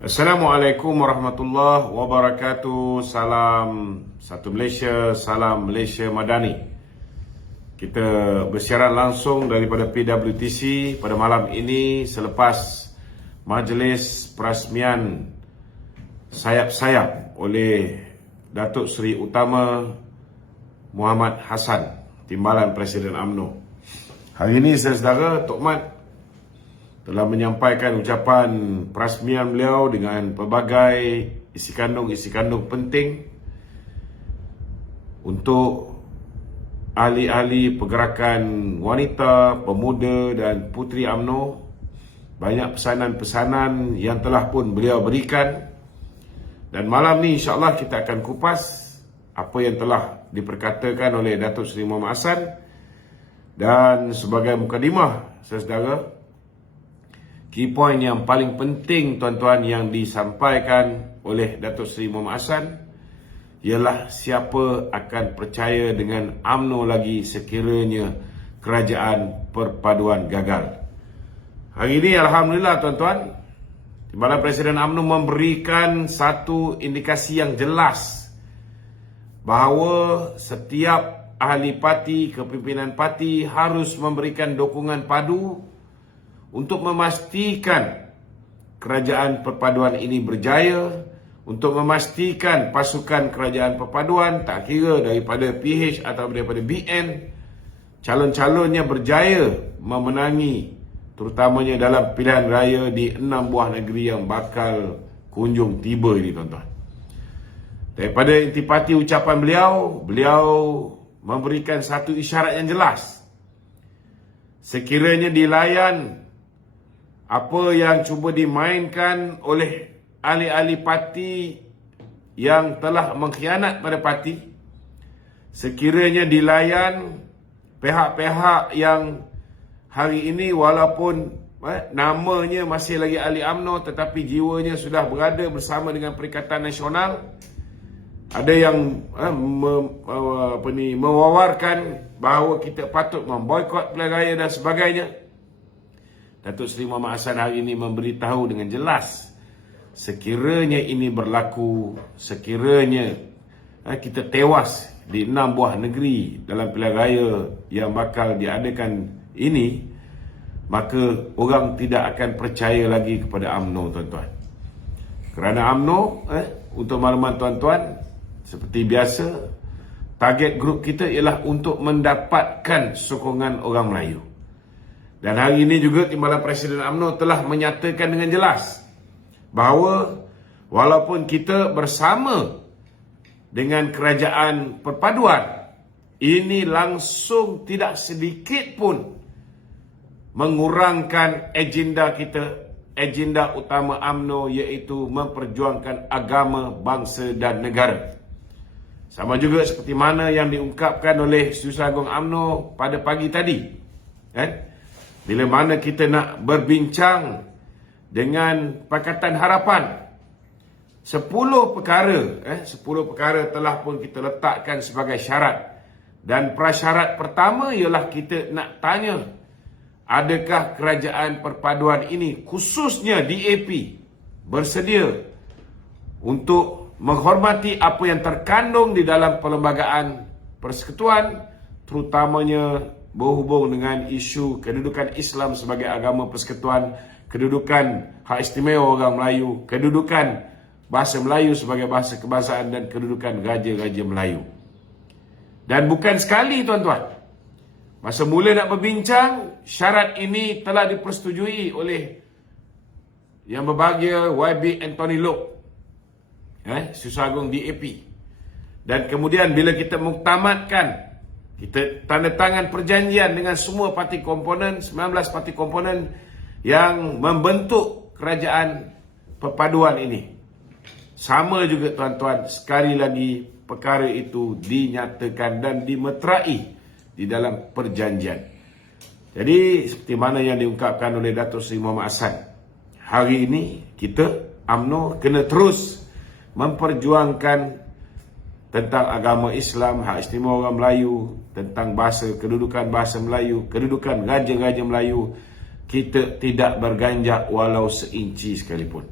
Assalamualaikum warahmatullahi wabarakatuh. Salam satu Malaysia, salam Malaysia Madani. Kita bersiaran langsung daripada PWTC pada malam ini selepas majlis perasmian sayap-sayap oleh Datuk Seri Utama Muhammad Hassan, Timbalan Presiden UMNO. Hari ini saudara Tok Mat telah menyampaikan ucapan perasmian beliau dengan pelbagai isi kandung penting untuk ahli-ahli pergerakan wanita, pemuda dan puteri UMNO. Banyak pesanan-pesanan yang telah pun beliau berikan, dan malam ni insya-Allah kita akan kupas apa yang telah diperkatakan oleh Datuk Seri Muhammad Hassan. Dan sebagai mukadimah, saudara, key point yang paling penting tuan-tuan yang disampaikan oleh Datuk Seri Muhammad Hassan ialah siapa akan percaya dengan UMNO lagi sekiranya kerajaan perpaduan gagal. Hari ini alhamdulillah tuan-tuan, Timbalan Presiden UMNO memberikan satu indikasi yang jelas bahawa setiap ahli parti, kepimpinan parti harus memberikan dukungan padu untuk memastikan kerajaan perpaduan ini berjaya, untuk memastikan pasukan kerajaan perpaduan, tak kira daripada PH atau daripada BN, calon-calonnya berjaya memenangi terutamanya dalam pilihan raya di 6 buah negeri yang bakal kunjung tiba ini tuan-tuan. Daripada intipati ucapan beliau memberikan satu isyarat yang jelas. Sekiranya dilayan apa yang cuba dimainkan oleh ahli-ahli parti yang telah mengkhianat pada parti, sekiranya dilayan pihak-pihak yang hari ini walaupun namanya masih lagi ahli UMNO tetapi jiwanya sudah berada bersama dengan Perikatan Nasional, ada yang mewawarkan bahawa kita patut memboikot pilihan raya dan sebagainya. Datuk Seri Muhammad Hassan hari ini memberitahu dengan jelas, sekiranya ini berlaku, sekiranya kita tewas di 6 buah negeri dalam pilihan raya yang bakal diadakan ini, maka orang tidak akan percaya lagi kepada UMNO tuan-tuan. Kerana UMNO, untuk makluman tuan-tuan, seperti biasa, target grup kita ialah untuk mendapatkan sokongan orang Melayu. Dan hari ini juga Timbalan Presiden UMNO telah menyatakan dengan jelas bahawa walaupun kita bersama dengan kerajaan perpaduan, ini langsung tidak sedikit pun mengurangkan agenda kita, agenda utama UMNO, iaitu memperjuangkan agama, bangsa dan negara. Sama juga seperti mana yang diungkapkan oleh Setiausaha Agung UMNO pada pagi tadi. Bila mana kita nak berbincang dengan Pakatan Harapan, 10 perkara telah pun kita letakkan sebagai syarat. Dan prasyarat pertama ialah kita nak tanya, adakah kerajaan perpaduan ini, khususnya DAP, bersedia untuk menghormati apa yang terkandung di dalam perlembagaan persekutuan, terutamanya berhubung dengan isu kedudukan Islam sebagai agama persekutuan, kedudukan hak istimewa orang Melayu, kedudukan bahasa Melayu sebagai bahasa kebangsaan dan kedudukan raja-raja Melayu. Dan bukan sekali tuan-tuan, masa mula nak berbincang, syarat ini telah dipersetujui oleh Yang Berbahagia YB Anthony Loke, Setiausaha Agung DAP. Dan kemudian bila kita muktamadkan, kita tanda tangan perjanjian dengan semua parti komponen, 19 parti komponen yang membentuk kerajaan perpaduan ini. Sama juga tuan-tuan, sekali lagi perkara itu dinyatakan dan dimeterai di dalam perjanjian. Jadi seperti mana yang diungkapkan oleh Datuk Seri Muhammad Hassan, hari ini kita UMNO kena terus memperjuangkan tentang agama Islam, hak istimewa orang Melayu, tentang bahasa, kedudukan bahasa Melayu, kedudukan raja-raja Melayu. Kita tidak berganjak walau seinci sekalipun.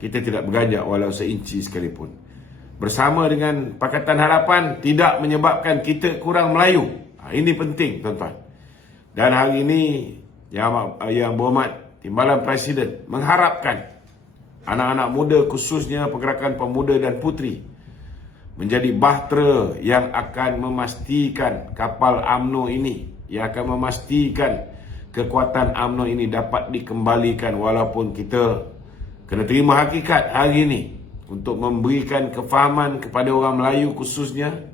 Kita tidak berganjak walau seinci sekalipun. Bersama dengan Pakatan Harapan tidak menyebabkan kita kurang Melayu. Ini penting, tuan-tuan. Dan hari ini Yang Berhormat Timbalan Presiden mengharapkan anak-anak muda, khususnya pergerakan pemuda dan puteri, menjadi bahtera yang akan memastikan kapal UMNO ini, yang akan memastikan kekuatan UMNO ini dapat dikembalikan, walaupun kita kena terima hakikat hari ini untuk memberikan kefahaman kepada orang Melayu khususnya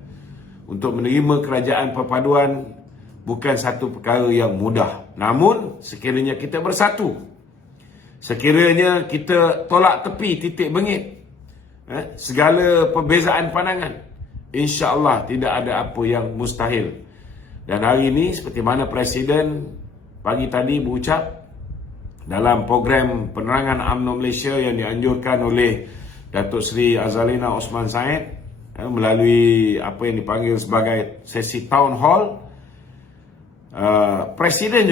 untuk menerima kerajaan perpaduan bukan satu perkara yang mudah. Namun sekiranya kita bersatu, sekiranya kita tolak tepi titik bengit segala perbezaan pandangan, insya-Allah tidak ada apa yang mustahil. Dan hari ini seperti mana Presiden pagi tadi berucap dalam program penerangan UMNO Malaysia yang dianjurkan oleh Datuk Seri Azalina Osman Said melalui apa yang dipanggil sebagai sesi town hall, Presiden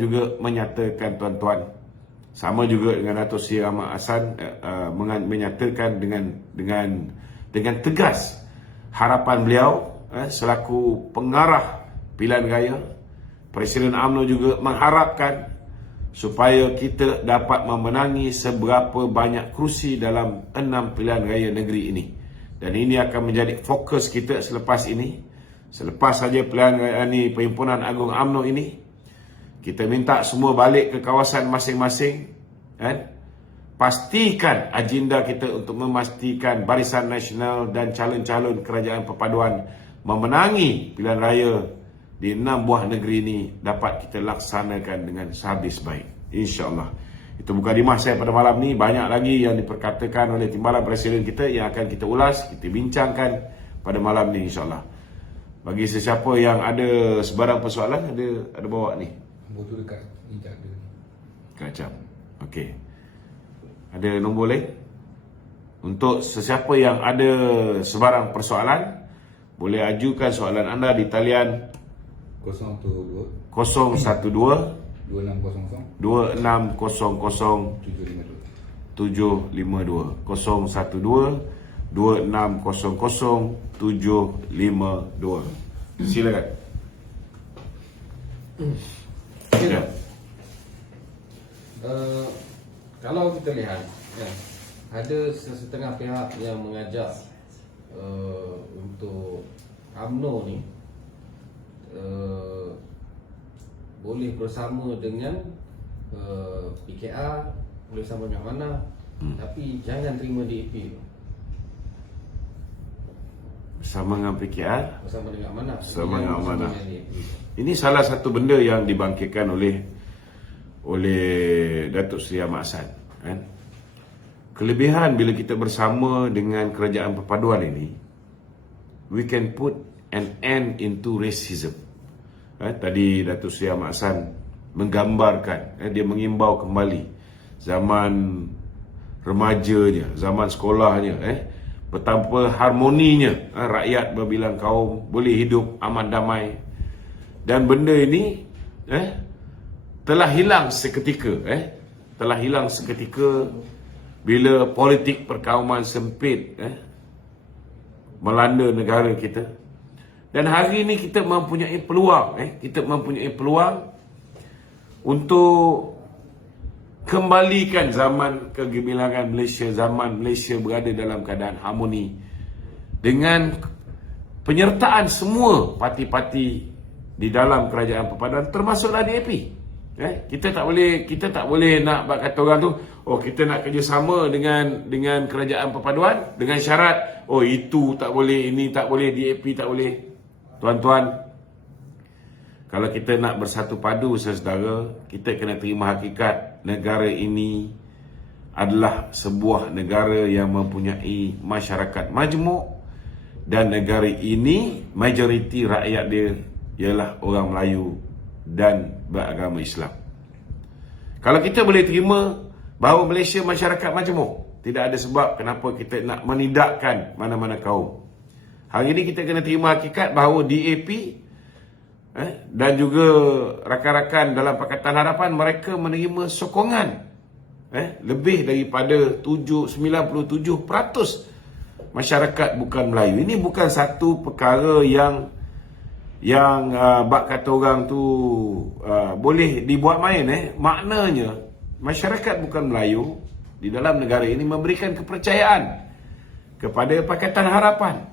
juga menyatakan, tuan-tuan, sama juga dengan Datuk Seri Ahmad Hassan, menyatakan dengan tegas harapan beliau selaku pengarah pilihan raya. Presiden UMNO juga mengharapkan supaya kita dapat memenangi seberapa banyak kerusi dalam 6 pilihan raya negeri ini. Dan ini akan menjadi fokus kita selepas ini. Selepas saja pilihan raya ini, Perhimpunan Agung UMNO ini, kita minta semua balik ke kawasan masing-masing. Pastikan agenda kita untuk memastikan Barisan Nasional dan calon-calon kerajaan perpaduan memenangi pilihan raya di 6 buah negeri ini dapat kita laksanakan dengan sehabis baik, insya-Allah. Itu bukan rimah saya pada malam ni. Banyak lagi yang diperkatakan oleh Timbalan Presiden kita yang akan kita ulas, kita bincangkan pada malam ni, insya-Allah. Bagi sesiapa yang ada sebarang persoalan, ada bawa ni. Nombor tu dekat ni tak ada. Kacam. Okey. Ada nombor lain? Untuk sesiapa yang ada sebarang persoalan, boleh ajukan soalan anda di talian 012 012 2600 2600 752 012 2600 752. Silakan. Ya. Kalau kita lihat, ada setengah pihak yang mengajak untuk UMNO ni boleh bersama dengan PKR, boleh sama dengan mana, tapi jangan terima DAP. Bersama dengan PKR, bersama dengan mana? Bersama dengan mana? Ini salah satu benda yang dibangkitkan oleh Datuk Seri Ahmad Hassan, Kelebihan bila kita bersama dengan kerajaan perpaduan ini, we can put an end into racism. Tadi Datuk Seri Ahmad Hassan menggambarkan, dia mengimbau kembali zaman remajanya, zaman sekolahnya, betapa harmoninya rakyat berbilang kaum boleh hidup aman damai. Dan benda ini telah hilang seketika, bila politik perkauman sempit melanda negara kita. Dan hari ini kita mempunyai peluang, untuk kembalikan zaman kegemilangan Malaysia, zaman Malaysia berada dalam keadaan harmoni dengan penyertaan semua parti-parti di dalam kerajaan perpaduan, termasuklah DAP. Kita tak boleh nak kata orang tu, kita nak kerjasama dengan kerajaan perpaduan dengan syarat itu tak boleh, ini tak boleh, DAP tak boleh. Tuan-tuan, kalau kita nak bersatu padu saudara, kita kena terima hakikat negara ini adalah sebuah negara yang mempunyai masyarakat majmuk, dan negara ini majoriti rakyat dia ialah orang Melayu dan beragama Islam. Kalau kita boleh terima bahawa Malaysia masyarakat majmuk, tidak ada sebab kenapa kita nak menidakkan mana-mana kaum. Hari ini kita kena terima hakikat bahawa DAP dan juga rakan-rakan dalam Pakatan Harapan, mereka menerima sokongan lebih daripada 97% masyarakat bukan Melayu. Ini bukan satu perkara yang bak kata orang tu boleh dibuat main. Maknanya masyarakat bukan Melayu di dalam negara ini memberikan kepercayaan kepada Pakatan Harapan.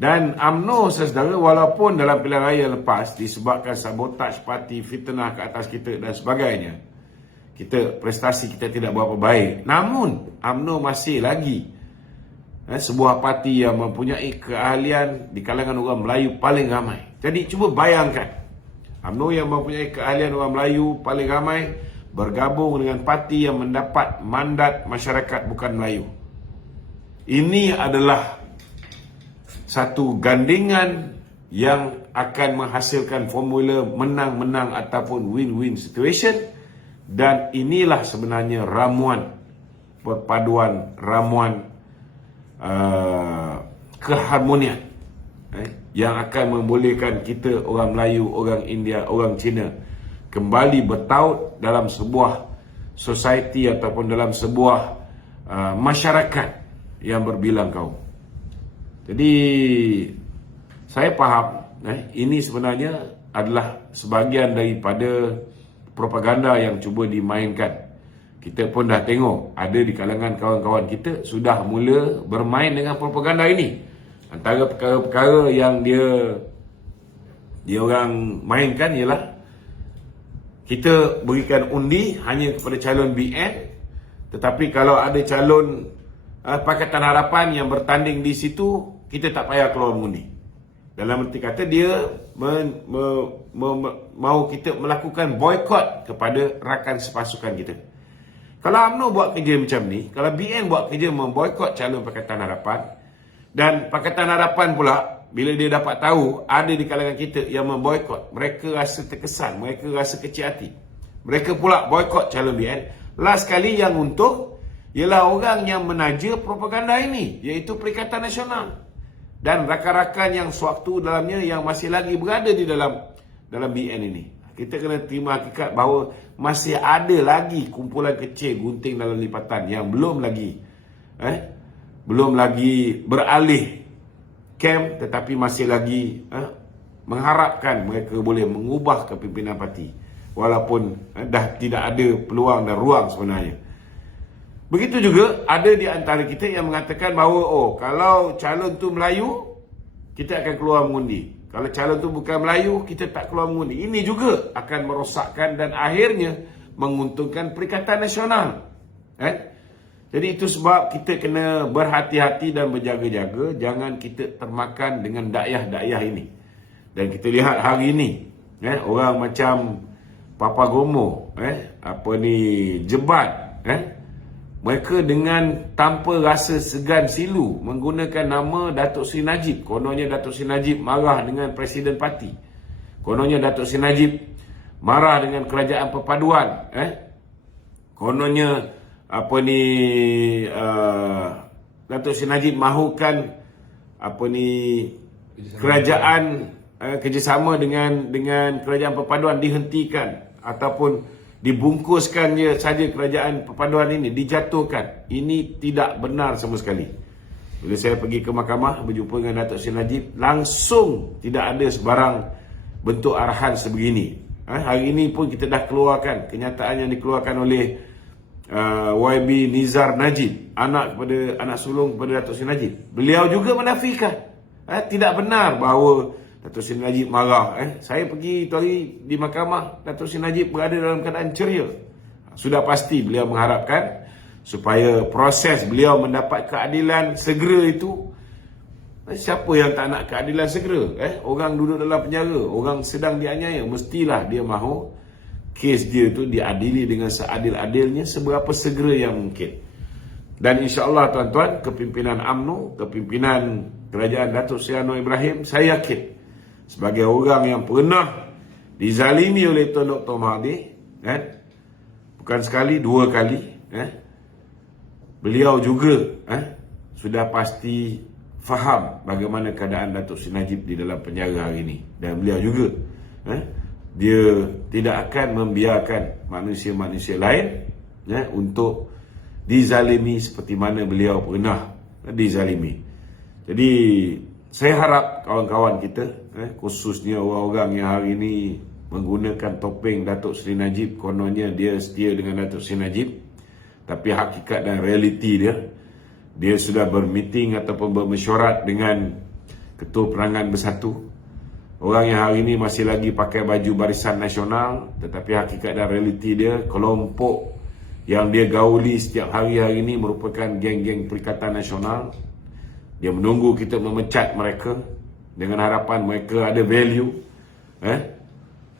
Dan UMNO saudara, walaupun dalam pilihan raya lepas disebabkan sabotaj parti, fitnah ke atas kita dan sebagainya, prestasi kita tidak berapa baik, namun UMNO masih lagi sebuah parti yang mempunyai keahlian di kalangan orang Melayu paling ramai. Jadi cuba bayangkan, UMNO yang mempunyai keahlian orang Melayu paling ramai bergabung dengan parti yang mendapat mandat masyarakat bukan Melayu. Ini adalah satu gandingan yang akan menghasilkan formula menang-menang ataupun win-win situation. Dan inilah sebenarnya ramuan perpaduan, ramuan keharmonian yang akan membolehkan kita orang Melayu, orang India, orang Cina kembali bertaut dalam sebuah society ataupun dalam sebuah masyarakat yang berbilang kaum. Jadi saya faham ini sebenarnya adalah sebahagian daripada propaganda yang cuba dimainkan. Kita pun dah tengok ada di kalangan kawan-kawan kita sudah mula bermain dengan propaganda ini. Antara perkara-perkara yang dia orang mainkan ialah kita berikan undi hanya kepada calon BN, tetapi kalau ada calon Pakatan Harapan yang bertanding di situ, kita tak payah keluar mengundi. Dalam erti kata dia mahu kita melakukan boikot kepada rakan sepasukan kita. Kalau UMNO buat kerja macam ni, kalau BN buat kerja memboikot calon Pakatan Harapan, dan Pakatan Harapan pula bila dia dapat tahu ada di kalangan kita yang memboikot, mereka rasa terkesan, mereka rasa kecil hati, mereka pula boikot calon BN. Last kali yang untung ialah orang yang menaja propaganda ini, iaitu Perikatan Nasional dan rakan-rakan yang sewaktu dalamnya yang masih lagi berada di dalam BN ini. Kita kena terima hakikat bahawa masih ada lagi kumpulan kecil gunting dalam lipatan yang belum lagi beralih camp, tetapi masih lagi mengharapkan mereka boleh mengubah kepimpinan parti walaupun dah tidak ada peluang dan ruang sebenarnya. Begitu juga ada di antara kita yang mengatakan bahawa kalau calon tu Melayu, kita akan keluar mengundi. Kalau calon tu bukan Melayu, kita tak keluar mengundi. Ini juga akan merosakkan dan akhirnya menguntungkan Perikatan Nasional. Jadi itu sebab kita kena berhati-hati dan berjaga-jaga, jangan kita termakan dengan dakyah-dakyah ini. Dan kita lihat hari ini, orang macam Papa Gomo, Jebat, mereka dengan tanpa rasa segan silu menggunakan nama Datuk Seri Najib. Kononnya Datuk Seri Najib marah dengan Presiden Parti. Kononnya Datuk Seri Najib marah dengan Kerajaan Perpaduan. Kononnya Datuk Seri Najib mahukan kerajaan kerjasama dengan Kerajaan Perpaduan dihentikan ataupun dibungkuskannya saja kerajaan perpaduan ini, dijatuhkan. Ini tidak benar sama sekali. Bila saya pergi ke mahkamah berjumpa dengan Datuk Seri Najib, langsung tidak ada sebarang bentuk arahan sebegini. Hari ini pun kita dah keluarkan kenyataan yang dikeluarkan oleh YB Nizar Najib, anak sulung kepada Datuk Seri Najib. Beliau juga menafikan tidak benar bahawa Datuk Seri Najib marah. Saya pergi itu hari di mahkamah, Datuk Seri Najib berada dalam keadaan ceria. Sudah pasti beliau mengharapkan supaya proses beliau mendapat keadilan segera itu. Siapa yang tak nak keadilan segera? Orang duduk dalam penjara, orang sedang dianiaya, mestilah dia mahu kes dia tu diadili dengan seadil-adilnya, seberapa segera yang mungkin. Dan insya-Allah tuan-tuan, kepimpinan UMNO, kepimpinan kerajaan Datuk Seri Anwar Ibrahim, saya yakin sebagai orang yang pernah dizalimi oleh Tuan Dr. Mahathir, bukan sekali, dua kali, beliau juga sudah pasti faham bagaimana keadaan Datuk Seri Najib di dalam penjara hari ini. Dan beliau juga dia tidak akan membiarkan manusia-manusia lain untuk dizalimi seperti mana beliau pernah dizalimi. Jadi saya harap kawan-kawan kita, khususnya orang-orang yang hari ini menggunakan topeng Datuk Seri Najib, kononnya dia setia dengan Datuk Seri Najib, tapi hakikat dan realiti dia sudah bermeeting ataupun bermesyuarat dengan Ketua Perangan Bersatu. Orang yang hari ini masih lagi pakai baju Barisan Nasional, tetapi hakikat dan realiti dia, kelompok yang dia gauli setiap hari ini merupakan geng-geng Perikatan Nasional. Dia menunggu kita memecat mereka dengan harapan mereka ada value.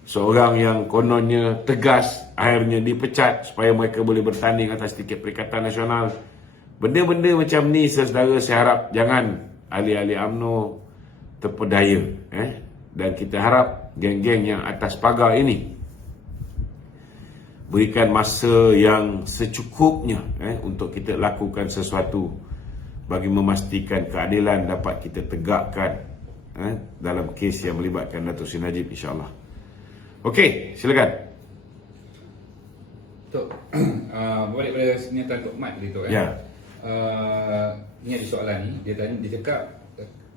Seorang yang kononnya tegas akhirnya dipecat supaya mereka boleh bertanding atas tiket Perikatan Nasional. Benda-benda macam ni, saudara, saya harap jangan ahli-ahli UMNO terpedaya. Dan kita harap geng-geng yang atas pagar ini berikan masa yang secukupnya untuk kita lakukan sesuatu bagi memastikan keadilan dapat kita tegakkan dalam kes yang melibatkan Datuk Seri Najib, insyaAllah. Okey, silakan. Tok, balik pada kenyataan Tok Mat tadi Tok. Ya. Ni ada soalan ni, dia cakap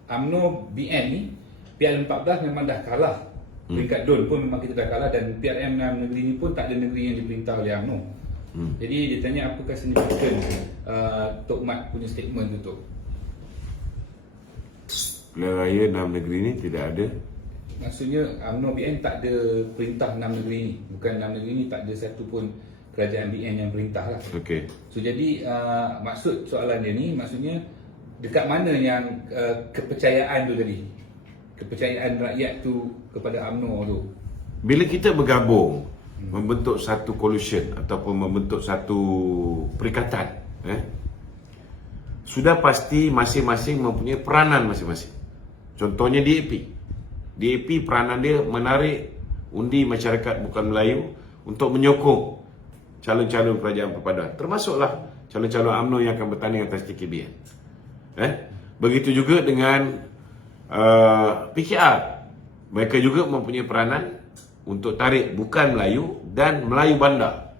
UMNO BN ni PRM 14 memang dah kalah. Peringkat DUN pun memang kita dah kalah, dan PRM dalam negeri ni pun tak ada negeri yang diperintah oleh UMNO. Jadi dia tanya apakah signifikan Tok Mat punya statement tu Tok? Pilihan raya 6 negeri ni tidak ada. Maksudnya UMNO BN tak ada perintah 6 negeri ni. Bukan 6 negeri ni tak ada satu pun kerajaan BN yang perintah lah. Okey. So jadi maksud soalan dia ni, maksudnya dekat mana yang kepercayaan tu tadi? Kepercayaan rakyat tu kepada UMNO tu. Bila kita bergabung membentuk satu coalition ataupun membentuk satu perikatan, sudah pasti masing-masing mempunyai peranan masing-masing. Contohnya DAP. DAP peranan dia menarik undi masyarakat bukan Melayu untuk menyokong calon-calon kerajaan perpaduan. Termasuklah calon-calon UMNO yang akan bertanding atas TKBN. Begitu juga dengan PKR. Mereka juga mempunyai peranan untuk tarik bukan Melayu dan Melayu bandar,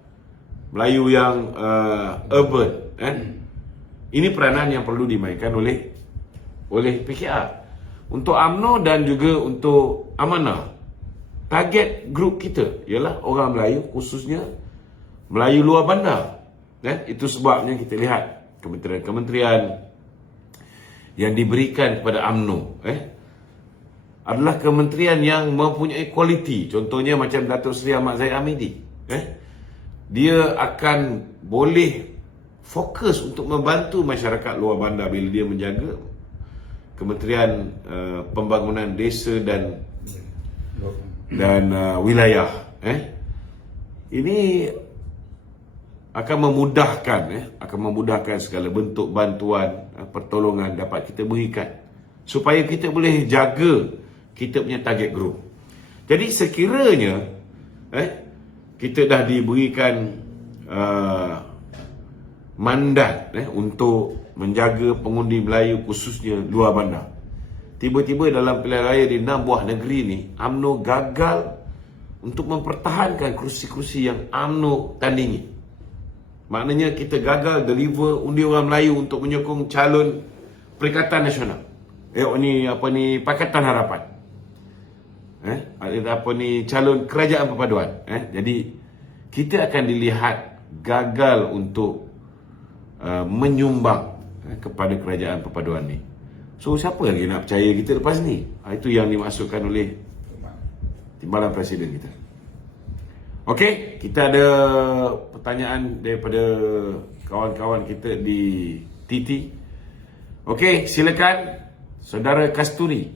Melayu yang urban. Ini peranan yang perlu dimainkan oleh PKR. Untuk UMNO dan juga untuk Amanah, target grup kita ialah orang Melayu, khususnya Melayu luar bandar. Itu sebabnya kita lihat kementerian-kementerian yang diberikan kepada UMNO adalah kementerian yang mempunyai kualiti. Contohnya macam Datuk Seri Ahmad Zahid Hamidi. Dia akan boleh fokus untuk membantu masyarakat luar bandar bila dia menjaga Kementerian Pembangunan Desa dan wilayah. Ini akan memudahkan segala bentuk bantuan, pertolongan dapat kita berikan supaya kita boleh jaga kita punya target group. Jadi sekiranya kita dah diberikan mandat untuk menjaga pengundi Melayu khususnya luar bandar, tiba-tiba dalam pilihan raya di 6 buah negeri ni UMNO gagal untuk mempertahankan kerusi-kerusi yang UMNO tandingi. Maknanya kita gagal deliver undi orang Melayu untuk menyokong calon Perikatan Nasional. Pakatan Harapan. Calon Kerajaan Perpaduan. Jadi kita akan dilihat gagal untuk menyumbang kepada Kerajaan Perpaduan ni. So siapa lagi nak percaya kita lepas ni? Itu yang dimaksudkan oleh Timbalan Presiden kita. Okey, kita ada pertanyaan daripada kawan-kawan kita di TT. Okey, silakan Saudara Kasturi.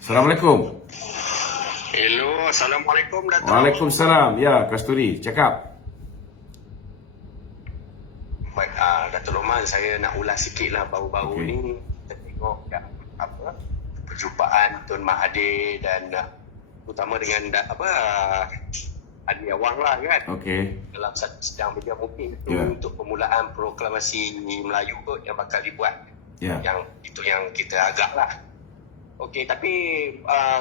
Assalamualaikum. Hello, Assalamualaikum Datuk. Waalaikumsalam. Ya, Kasturi, cakap. Baik, Datuk Lokman, saya nak ulas sikit lah baru-baru Okey. ni kita tengok perjumpaan Tun Mahathir dan terutama dengan Adi Awang lah kan. Okey. Dalam satu sidang media mungkin itu Ya. untuk pemmulaan proklamasi Melayu kot yang bakal dibuat. Ya. Yang itu yang kita agak lah. Okey, tapi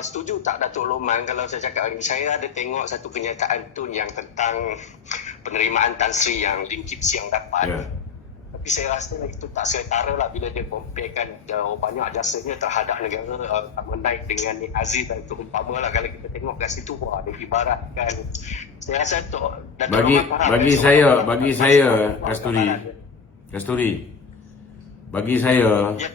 setuju tak Datuk Loman kalau saya cakap ni? Saya ada tengok satu kenyataan tu yang tentang penerimaan Tan Sri yang Lim Kip Siang dapat. Ya. Tapi saya rasa itu tak setara lah bila dia comparekan banyak jasanya terhadap negara menaik dengan Nik Aziz dan itu umpama lah kalau kita tengok kat situ dia ibaratkan. Saya rasa tu bagi saya Kasturi, bagi saya Ya.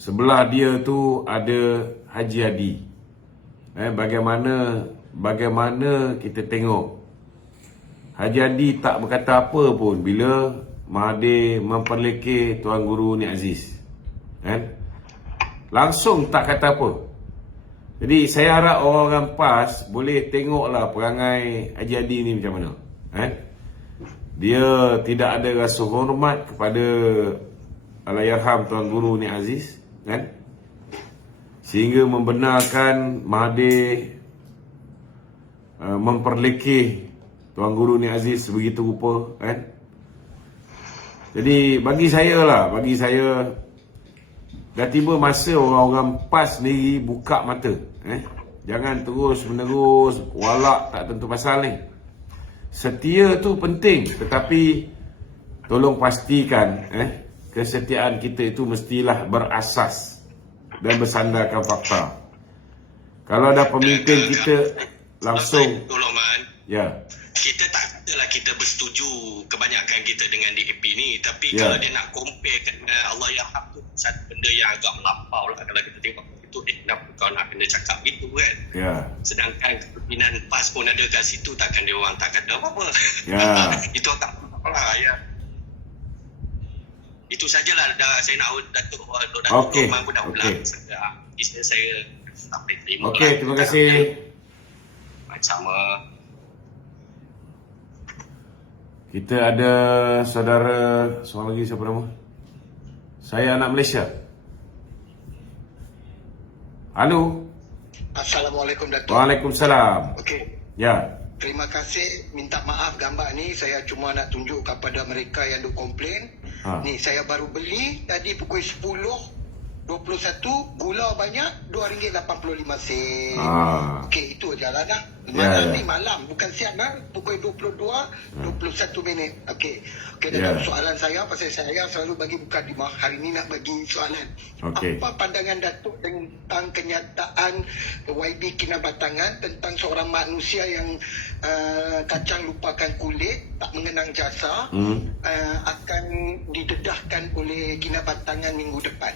sebelah dia tu ada Haji Hadi. Bagaimana kita tengok Haji Hadi tak berkata apa pun bila Mahathir memperlekeh Tuan Guru Nik Aziz. Langsung tak kata apa. Jadi saya harap orang-orang PAS boleh tengoklah perangai Haji Hadi ni macam mana. Dia tidak ada rasa hormat kepada Allahyarham Tuan Guru Nik Aziz, sehingga membenarkan Mahathir memperlekeh Tuan Guru Nik Aziz begitu rupa, Jadi bagi saya dah tiba masa orang-orang PAS sendiri buka mata, Jangan terus menerus walak tak tentu pasal ni. Setia tu penting, tetapi tolong pastikan kesetiaan kita itu mestilah berasas dan bersandarkan fakta. Kalau ada pemimpin kita langsung ya. Kita tak katalah kita bersetuju kebanyakan kita dengan DAP ni, tapi Ya. kalau dia nak compare dengan Allahyarham tu satu benda yang agak melampau lah kalau kita tengok itu kenapa kau nak kena cakap gitu kan. Ya. Sedangkan kepimpinan PAS pun ada kat situ, takkan dia orang tak kata apa-apa. Ya. Itu agak lah ya. Itu sajalah saya nak Datuk Okey, Loman pun dah okey. ulang. Saya tak boleh terima Okey, lah. terima kasih. Sama. Kita ada saudara, seorang lagi, siapa nama? Saya anak Malaysia. Halo. Assalamualaikum Datuk. Waalaikumsalam. Okey, Ya. terima kasih. Minta maaf gambar ni saya cuma nak tunjuk kepada mereka yang duk komplain. Ni saya baru beli tadi pukul 10.21, gula banyak RM2.85. Okey, itu je lah dah. Malam ni malam, bukan siang dah. Pukul 22.21 minit. Okey. Dalam soalan saya, pasal saya selalu bagi bukan di hari ni nak bagi soalan. Okey. Apa pandangan Datuk tentang kenyataan YB Kinabatangan tentang seorang manusia yang kacang lupakan kulit, tak mengenang jasa, akan didedahkan oleh Kinabatangan minggu depan?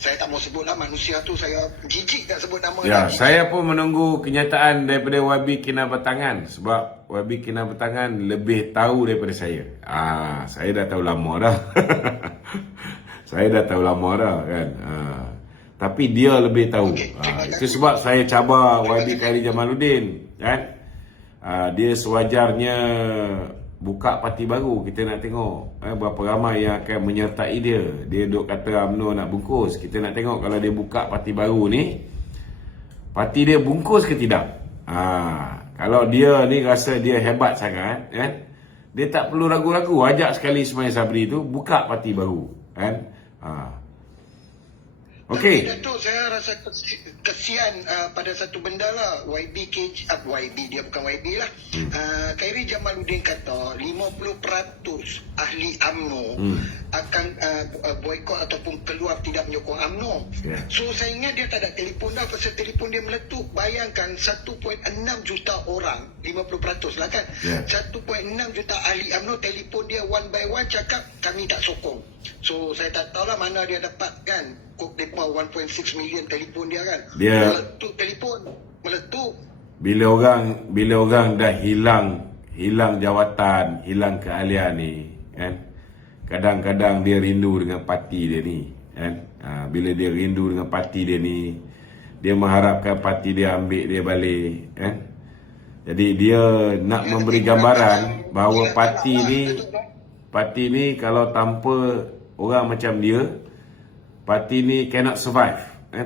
Saya tak mau sebutlah manusia tu, saya jijik tak sebut nama Ya, dia. saya pun menunggu kenyataan daripada YB Kinabatangan sebab YB Kinabatangan lebih tahu daripada saya. Saya dah tahu lama dah. Saya dah tahu lama dah kan. Tapi dia lebih tahu. Itu sebab saya cabar YB Khairi Jamaluddin kan. Dia sewajarnya buka parti baru. Kita nak tengok berapa ramai yang akan menyertai dia. Dia duk kata UMNO nak bungkus. Kita nak tengok kalau dia buka parti baru ni, parti dia bungkus ke tidak. Kalau dia ni rasa dia hebat sangat kan, dia tak perlu ragu-ragu, ajak sekali Ismail Sabri tu buka parti baru kan. Okey. Datuk, saya rasa kesian pada satu benda lah. YB dia bukan YB lah. Khairi Jamaluddin kata 50% ahli UMNO akan boikot ataupun keluar tidak menyokong UMNO. So saya ingat dia tak ada telefon dah, pasal telefon dia meletup. Bayangkan 1.6 juta orang, 50% lah kan. 1.6 juta ahli UMNO telefon dia one by one cakap kami tak sokong. So saya tak tahulah mana dia dapat kan. Kok depa 1.6 million telefon dia kan. Dia meletup telefon, meletup. Bila orang dah hilang jawatan, hilang keahlian ni kan. Kadang-kadang dia rindu dengan parti dia ni kan. Bila dia rindu dengan parti dia ni, dia mengharapkan parti dia ambil dia balik kan. Jadi dia nak memberi gambaran bahawa parti ni kalau tanpa orang macam dia, parti ni cannot survive.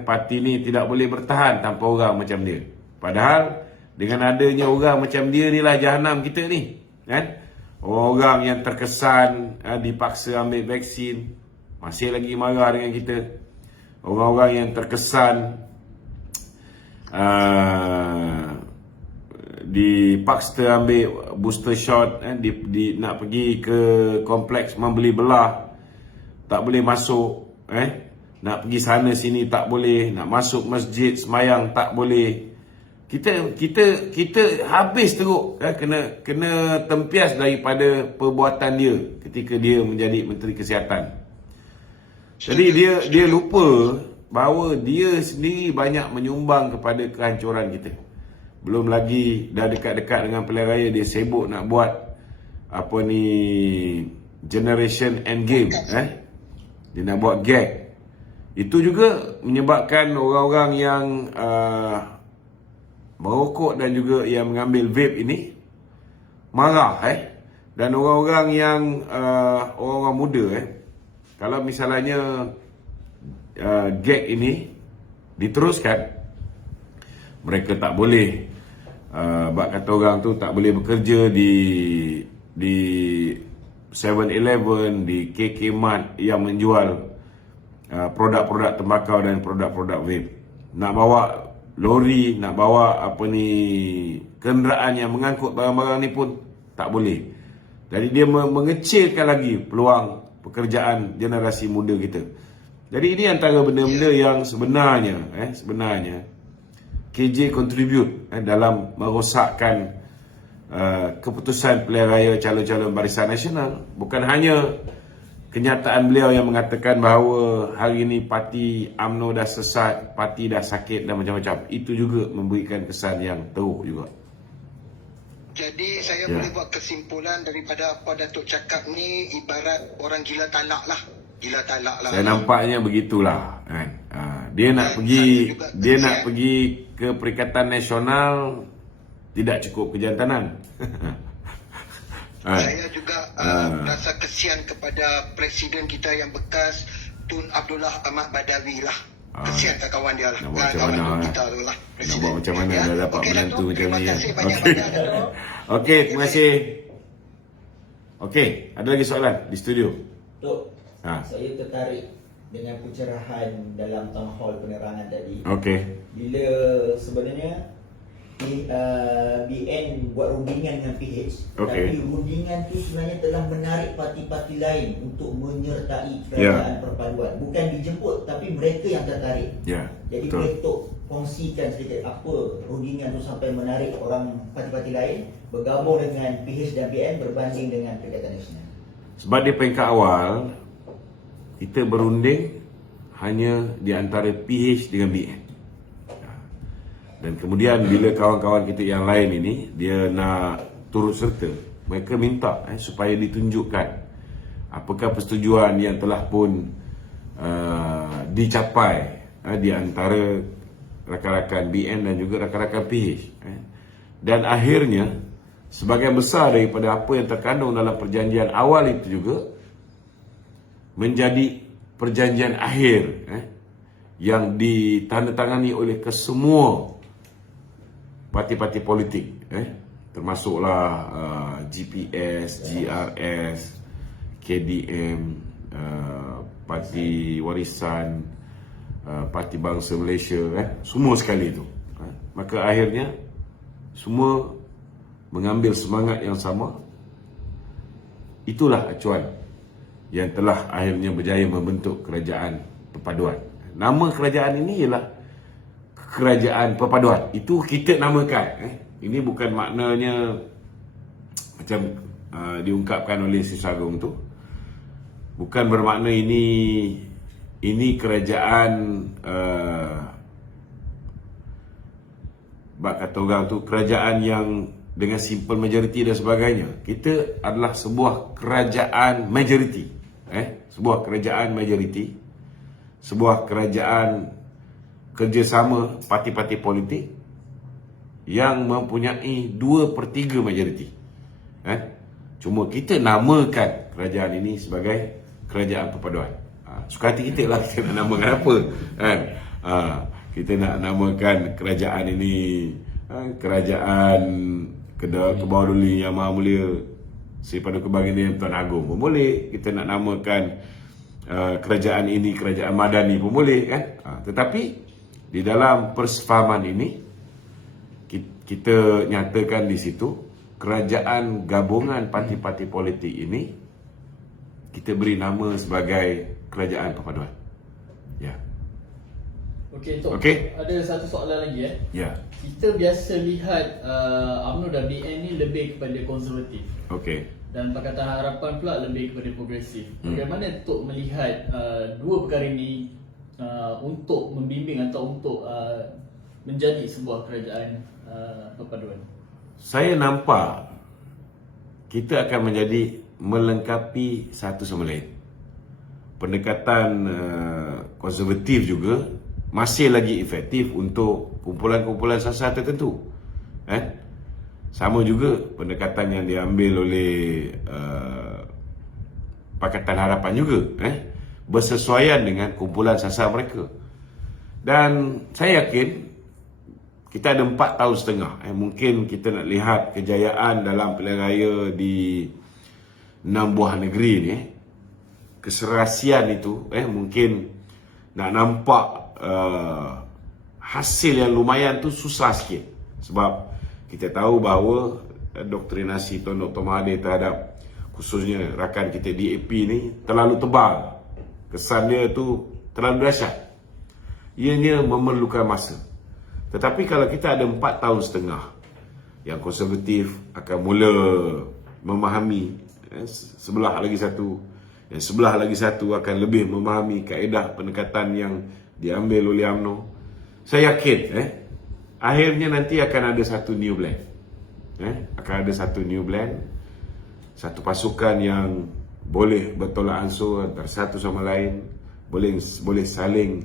Parti ni tidak boleh bertahan tanpa orang macam dia. Padahal dengan adanya orang macam dia ni lah jahanam kita ni kan. Orang yang terkesan dipaksa ambil vaksin masih lagi marah dengan kita. orang-orang yang terkesan dipaksa ambil booster shot, nak pergi ke kompleks membeli belah tak boleh masuk, nak pergi sana sini tak boleh, nak masuk masjid semayang tak boleh. Kita habis teruk, kena tempias daripada perbuatan dia ketika dia menjadi Menteri Kesihatan. Jadi dia lupa bahawa dia sendiri banyak menyumbang kepada kehancuran kita. Belum lagi dah dekat-dekat dengan pilihan raya, dia sibuk nak buat generation endgame, dia nak buat gag. Itu juga menyebabkan orang-orang yang merokok dan juga yang mengambil vape ini marah, dan orang-orang yang orang-orang muda, kalau misalnya gag ini diteruskan, mereka tak boleh bak kata orang tu tak boleh bekerja di 7-Eleven, di KK Mart yang menjual produk-produk tembakau dan produk-produk vape. Nak bawa lori, nak bawa kenderaan yang mengangkut barang-barang ni pun tak boleh. Jadi dia mengecilkan lagi peluang pekerjaan generasi muda kita. Jadi ini antara benda-benda yang sebenarnya KJ contribute dalam merosakkan keputusan pilihan raya calon-calon Barisan Nasional. Bukan hanya kenyataan beliau yang mengatakan bahawa hari ini parti UMNO dah sesat, parti dah sakit dan macam-macam. Itu juga memberikan kesan yang teruk juga. Jadi saya boleh buat kesimpulan daripada apa Datuk cakap ni, ibarat orang gila talak lah. Gila talak lah. Saya nampaknya begitulah, kan. Dia nak pergi ke Perikatan Nasional, tidak cukup kejantanan. Saya juga rasa kesian kepada Presiden kita yang bekas, Tun Abdullah Ahmad Badawi lah. Kesian ke kawan dia lah. Nak buat macam mana, kita tu lah. nak buat macam mana dah dapat menantu macam ni. Terima kasih banyak-banyak, Datuk. Okey, terima kasih. Okey, ada lagi soalan di studio? Tok, saya tertarik dengan pencerahan dalam town hall penerangan tadi. Okey. Bila sebenarnya BN buat rundingan dengan PH, tapi rundingan tu sebenarnya telah menarik parti-parti lain untuk menyertai kerajaan perpaduan. Bukan dijemput, tapi mereka yang tertarik. Jadi boleh Tok kongsikan sedikit apa rundingan tu sampai menarik orang parti-parti lain bergabung dengan PH dan BN berbanding dengan Perikatan Nasional. Sebab di peringkat awal kita berunding hanya di antara PH dengan BN. Dan kemudian bila kawan-kawan kita yang lain ini dia nak turut serta, mereka minta supaya ditunjukkan apakah persetujuan yang telah pun dicapai di antara rakan-rakan BN dan juga rakan-rakan PH. Dan akhirnya sebahagian besar daripada apa yang terkandung dalam perjanjian awal itu juga menjadi perjanjian akhir yang ditandatangani oleh kesemua parti-parti politik, termasuklah GPS, GRS, KDM, Parti Warisan, Parti Bangsa Malaysia, semua sekali itu. Maka akhirnya semua mengambil semangat yang sama. Itulah acuan yang telah akhirnya berjaya membentuk Kerajaan Perpaduan. Nama kerajaan ini ialah Kerajaan Perpaduan. Itu kita namakan. Ini bukan maknanya macam diungkapkan oleh Si Sagung tu. Bukan bermakna ini kerajaan bak kata orang tu kerajaan yang dengan simple majority dan sebagainya. Kita adalah sebuah kerajaan majority. Sebuah kerajaan majority. Sebuah kerajaan kerjasama parti-parti politik yang mempunyai 2/3 majoriti. Cuma kita namakan kerajaan ini sebagai Kerajaan Perpaduan. Suka hati kita lah kita nak namakan apa, kan? Kita nak namakan kerajaan ini Kerajaan Kebawah Yang Maha Mulia Sri Paduka Baginda Tuan Agong pun boleh. Kita nak namakan kerajaan ini kerajaan madani pun boleh kan. Tetapi di dalam persefahaman ini kita nyatakan di situ kerajaan gabungan parti-parti politik ini kita beri nama sebagai kerajaan perpaduan. Ya. Okey, Tok. Okey. Ada satu soalan lagi Ya. Kita biasa lihat UMNO dan BN ni lebih kepada konservatif. Okey. Dan Pakatan Harapan pula lebih kepada progresif. Bagaimana Tok melihat dua perkara ini untuk membimbing atau untuk menjadi sebuah kerajaan perpaduan? Saya nampak kita akan menjadi melengkapi satu sama lain. Pendekatan konservatif juga masih lagi efektif untuk kumpulan-kumpulan sasar tertentu. Sama juga pendekatan yang diambil oleh Pakatan Harapan juga, bersesuaian dengan kumpulan sasar mereka. Dan saya yakin kita ada 4 tahun setengah. Mungkin kita nak lihat kejayaan dalam pilihan raya di 6 buah negeri ni. Keserasian itu mungkin nak nampak hasil yang lumayan tu susah sikit. Sebab kita tahu bahawa doktrinasi Tun Dr. Mahathir terhadap khususnya rakan kita DAP ni terlalu tebal. Kesan dia tu terlalu dahsyat. Ianya memerlukan masa. Tetapi kalau kita ada 4 tahun setengah, yang konservatif akan mula memahami sebelah lagi satu, yang sebelah lagi satu akan lebih memahami kaedah pendekatan yang diambil oleh UMNO. Saya yakin akhirnya nanti akan ada satu new blend. Akan ada satu new blend, satu pasukan yang boleh bertolak ansur antara satu sama lain, boleh saling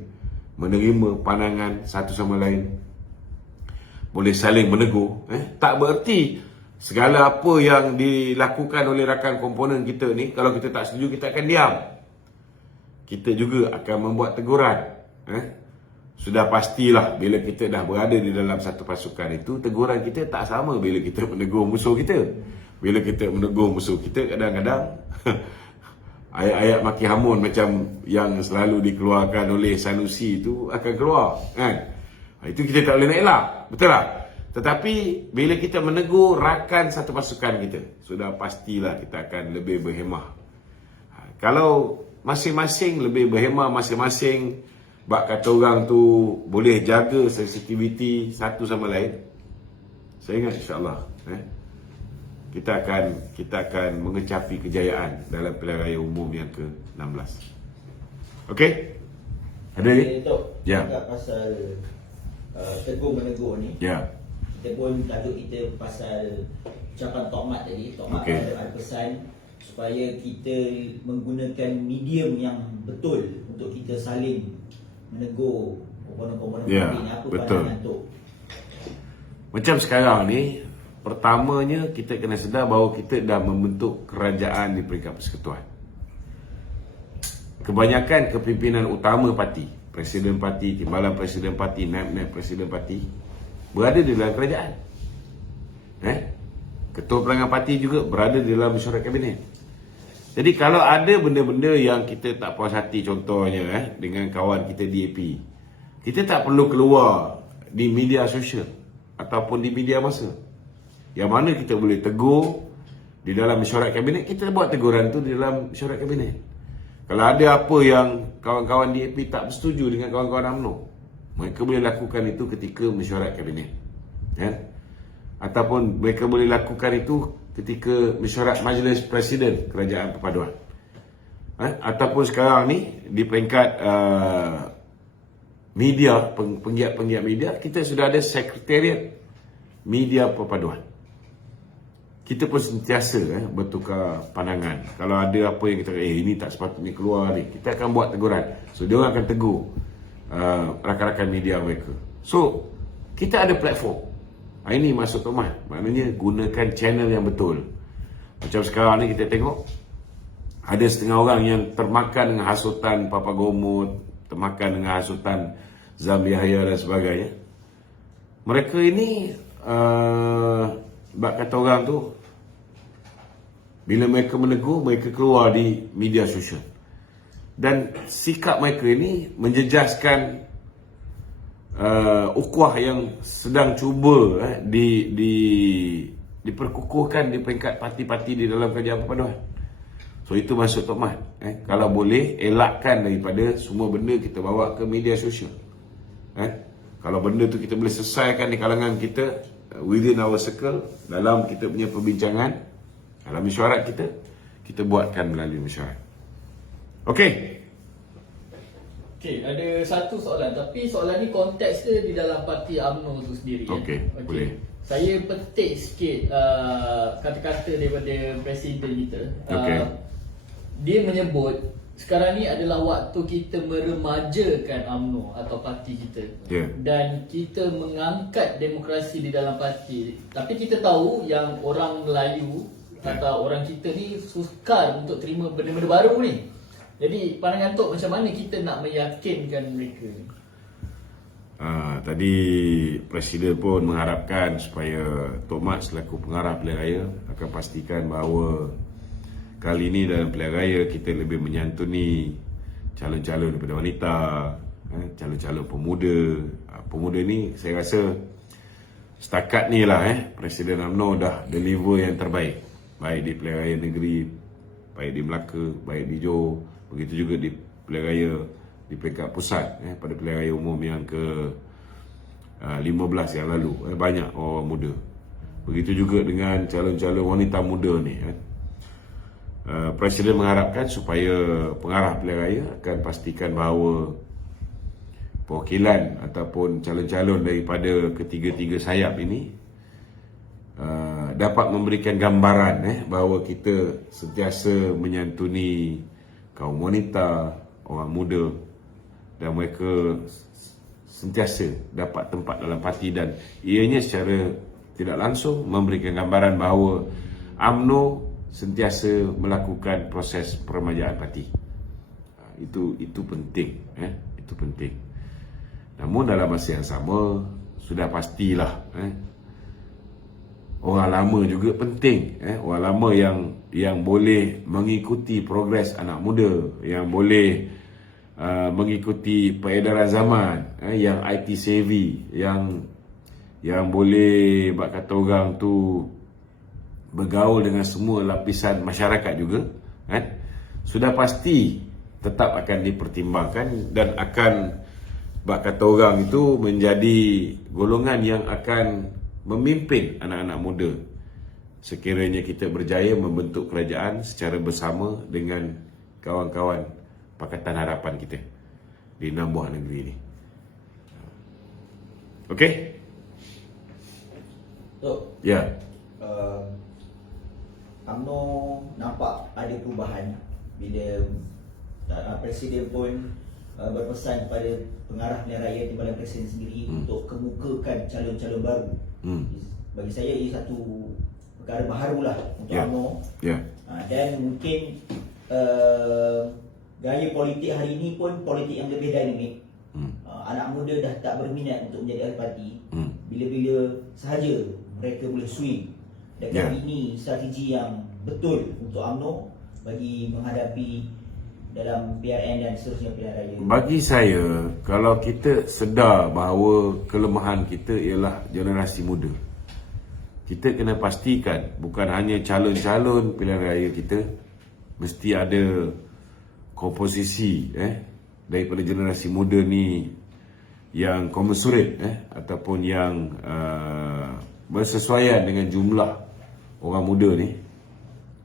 menerima pandangan satu sama lain, boleh saling menegur. Tak bererti segala apa yang dilakukan oleh rakan komponen kita ni, kalau kita tak setuju, kita akan diam. Kita juga akan membuat teguran. Sudah pastilah bila kita dah berada di dalam satu pasukan itu, teguran kita tak sama bila kita menegur musuh kita. Bila kita menegur musuh kita, kadang-kadang ayat-ayat maki hamun macam yang selalu dikeluarkan oleh Sanusi itu akan keluar, kan? Itu kita tak boleh nak elak, betul tak? Tetapi bila kita menegur rakan satu pasukan kita, sudah pastilah kita akan lebih berhemah. Kalau masing-masing lebih berhemah masing-masing, bak kata orang tu boleh jaga sensitiviti satu sama lain, saya ingat insya-Allah kita akan mengecapi kejayaan dalam pilihan raya umum yang ke-16. Okey? Ada lagi? Tok, Ya. pasal tegur menegur ni. Ya. Kita pun tajuk kita pasal ucapan Tok Mat tadi. Tok Mat ada pesan supaya kita menggunakan medium yang betul untuk kita saling menegur komponen-komponen Ya, parti ni. Apa betul. pandangan Tok? Macam sekarang ni, pertamanya kita kena sedar bahawa kita dah membentuk kerajaan di peringkat persekutuan. Kebanyakan kepimpinan utama parti, presiden parti, timbalan presiden parti, naib-naib presiden parti berada di dalam kerajaan. Ketua pelanggan parti juga berada di dalam mesyuarat kabinet. Jadi kalau ada benda-benda yang kita tak puas hati, contohnya dengan kawan kita DAP, kita tak perlu keluar di media sosial ataupun di media masa. Yang mana kita boleh tegur di dalam mesyuarat kabinet, kita buat teguran tu di dalam mesyuarat kabinet. Kalau ada apa yang kawan-kawan DAP tak bersetuju dengan kawan-kawan UMNO, mereka boleh lakukan itu ketika mesyuarat kabinet. Ataupun mereka boleh lakukan itu ketika mesyuarat Majlis Presiden Kerajaan Perpaduan. Ataupun sekarang ni di peringkat media, penggiat-penggiat media, kita sudah ada Sekretariat Media Perpaduan. Kita pun sentiasa bertukar pandangan. Kalau ada apa yang kita ini tak sepatutnya keluar ni, kita akan buat teguran. So dia orang akan tegur rakan-rakan media mereka. So kita ada platform. Ini masuk Tomat, maknanya gunakan channel yang betul. Macam sekarang ni kita tengok ada setengah orang yang termakan dengan hasutan Papa Gomut, termakan dengan hasutan Zam Yahya dan sebagainya. Mereka ini bak kata orang tu, bila mereka menegur, mereka keluar di media sosial. Dan sikap mereka ini menjejaskan ukhuwah yang sedang cuba diperkukuhkan di peringkat parti-parti di dalam kerajaan perpaduan. So itu maksud Tok Mat. Kalau boleh, elakkan daripada semua benda kita bawa ke media sosial. Kalau benda tu kita boleh selesaikan di kalangan kita, within our circle, dalam kita punya perbincangan, dalam mesyuarat kita buatkan melalui mesyuarat. Okey. Okey, ada satu soalan, tapi soalan ni konteks dia di dalam parti UMNO tu sendiri. Okey, boleh. Saya petik sikit kata-kata daripada Presiden kita. Okey. Dia menyebut sekarang ni adalah waktu kita meremajakan UMNO atau parti kita. Ya. Dan kita mengangkat demokrasi di dalam parti. Tapi kita tahu yang orang Melayu atau orang kita ni sukar untuk terima benda-benda baru ni. Jadi pandangan Tok, macam mana kita nak meyakinkan mereka ni? Tadi Presiden pun mengharapkan supaya Tok Mat selaku pengarah pilihan raya akan pastikan bahawa kali ini dalam pilihan raya kita lebih menyantuni calon-calon daripada wanita, calon-calon pemuda. Pemuda ni saya rasa setakat ni lah Presiden UMNO dah deliver yang terbaik, baik di pilihan raya negeri, baik di Melaka, baik di Johor, begitu juga di pilihan raya di peringkat pusat pada pilihan raya umum yang ke 15 yang lalu. Banyak orang muda. Begitu juga dengan calon-calon wanita muda ni. Presiden mengharapkan supaya pengarah pilihan raya akan pastikan bahawa perwakilan ataupun calon-calon daripada ketiga-tiga sayap ini dapat memberikan gambaran bahawa kita sentiasa menyantuni kaum wanita, orang muda, dan mereka sentiasa dapat tempat dalam parti, dan ianya secara tidak langsung memberikan gambaran bahawa UMNO sentiasa melakukan proses peremajaan parti. Itu penting, itu penting. Namun dalam masa yang sama sudah pastilah orang lama juga penting. Orang lama yang boleh mengikuti progres anak muda, yang boleh mengikuti peredaran zaman, yang IT savvy, yang boleh bak kata orang tu bergaul dengan semua lapisan masyarakat juga, sudah pasti tetap akan dipertimbangkan dan akan bak kata orang itu menjadi golongan yang akan memimpin anak-anak muda sekiranya kita berjaya membentuk kerajaan secara bersama dengan kawan-kawan Pakatan Harapan kita di 6 buah negeri ini. Okey? Tok, Ya. UMNO nampak ada perubahan bila Presiden pun berpesan kepada pengarah pilihan raya Timbalan Presiden sendiri untuk kemukakan calon-calon baru. Bagi saya ia satu perkara baharulah untuk UMNO. Dan mungkin gaya politik hari ini pun politik yang lebih dinamik. Anak muda dah tak berminat untuk menjadi ahli parti. Bila-bila sahaja mereka boleh swing. Dan ini strategi yang betul untuk UMNO bagi menghadapi dalam PRN dan seterusnya pilihan raya. Bagi saya, kalau kita sedar bahawa kelemahan kita ialah generasi muda, kita kena pastikan bukan hanya calon-calon pilihan raya kita, mesti ada komposisi daripada generasi muda ni yang commensurate ataupun yang bersesuaian dengan jumlah orang muda ni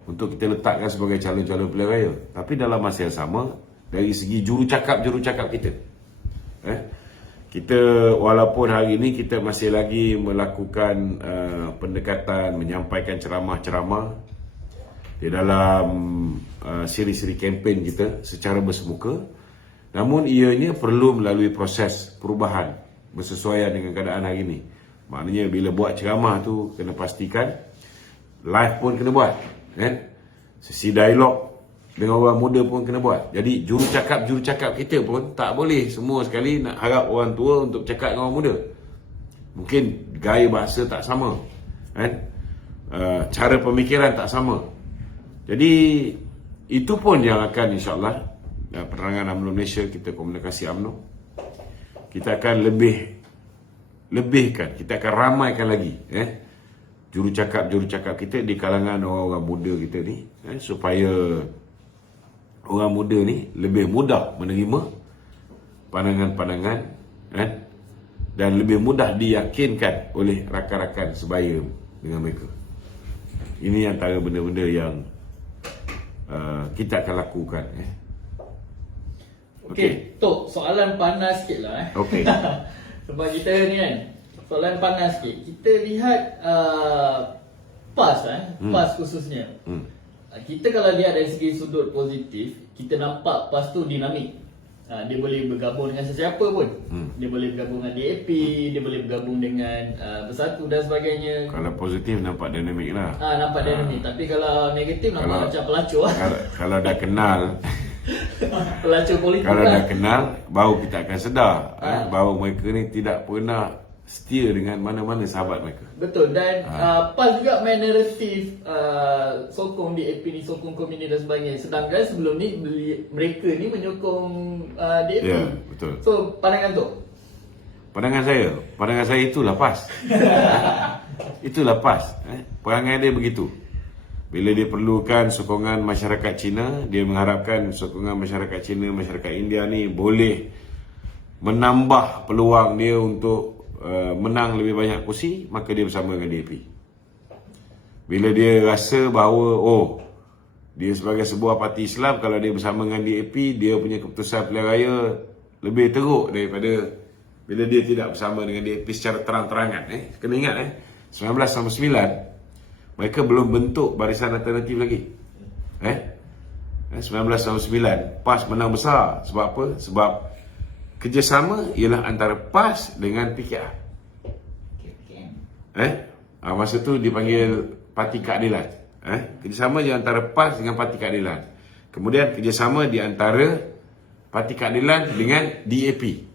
untuk kita letakkan sebagai calon-calon pilihan raya. Tapi dalam masa yang sama, dari segi jurucakap kita, kita walaupun hari ini kita masih lagi melakukan pendekatan, menyampaikan ceramah-ceramah di dalam siri-siri kempen kita secara bersemuka, namun ianya perlu melalui proses perubahan bersesuaian dengan keadaan hari ini. Maknanya bila buat ceramah tu kena pastikan live pun kena buat, sesi dialog dengan orang muda pun kena buat. Jadi jurucakap kita pun tak boleh semua sekali nak harap orang tua untuk cakap dengan orang muda. Mungkin gaya bahasa tak sama, cara pemikiran tak sama. Jadi itu pun yang akan insyaAllah penerangan UMNO Malaysia, kita komunikasi UMNO, kita akan lebihkan, kita akan ramaikan lagi jurucakap kita di kalangan orang-orang muda kita ni, supaya orang muda ni lebih mudah menerima pandangan-pandangan dan lebih mudah diyakinkan oleh rakan-rakan sebaya dengan mereka. Ini antara benda-benda yang kita akan lakukan. Okey, Tok, soalan panas sikit lah. Okey. Sebab kita ni kan, soalan panas sikit. Kita lihat PAS PAS khususnya. Kita kalau lihat dari segi sudut positif, kita nampak PAS tu dinamik. Dia boleh bergabung dengan sesiapa pun. Dia boleh bergabung dengan DAP, dia boleh bergabung dengan Bersatu dan sebagainya. Kalau positif nampak dinamik lah. Nampak dinamik. Tapi kalau negatif nampak macam pelacur. Kalau dah kenal, pelacur politik kalau lah. dah kenal, baru kita akan sedar bahawa mereka ni tidak pernah setia dengan mana-mana sahabat mereka. Betul. Dan PAS juga main naratif sokong DAP ni, sokong komunis dan sebagainya. Sedangkan sebelum ni mereka ni menyokong DAP. Ya, betul. So pandangan tu? Pandangan saya itulah PAS. Itulah PAS. Perangai dia begitu. Bila dia perlukan sokongan masyarakat Cina, dia mengharapkan sokongan masyarakat Cina, masyarakat India ni boleh menambah peluang dia untuk menang lebih banyak kursi, maka dia bersama dengan DAP. Bila dia rasa bahawa dia sebagai sebuah parti Islam, kalau dia bersama dengan DAP, dia punya keputusan pilihan raya lebih teruk daripada bila dia tidak bersama dengan DAP secara terang-terangan. Kena ingat 1999 mereka belum bentuk barisan alternatif lagi. 1999 PAS menang besar. Sebab apa? Sebab kerjasama ialah antara PAS dengan PKR. Masa tu dipanggil Parti Keadilan. Kerjasama di antara PAS dengan Parti Keadilan. Kemudian kerjasama di antara Parti Keadilan dengan DAP.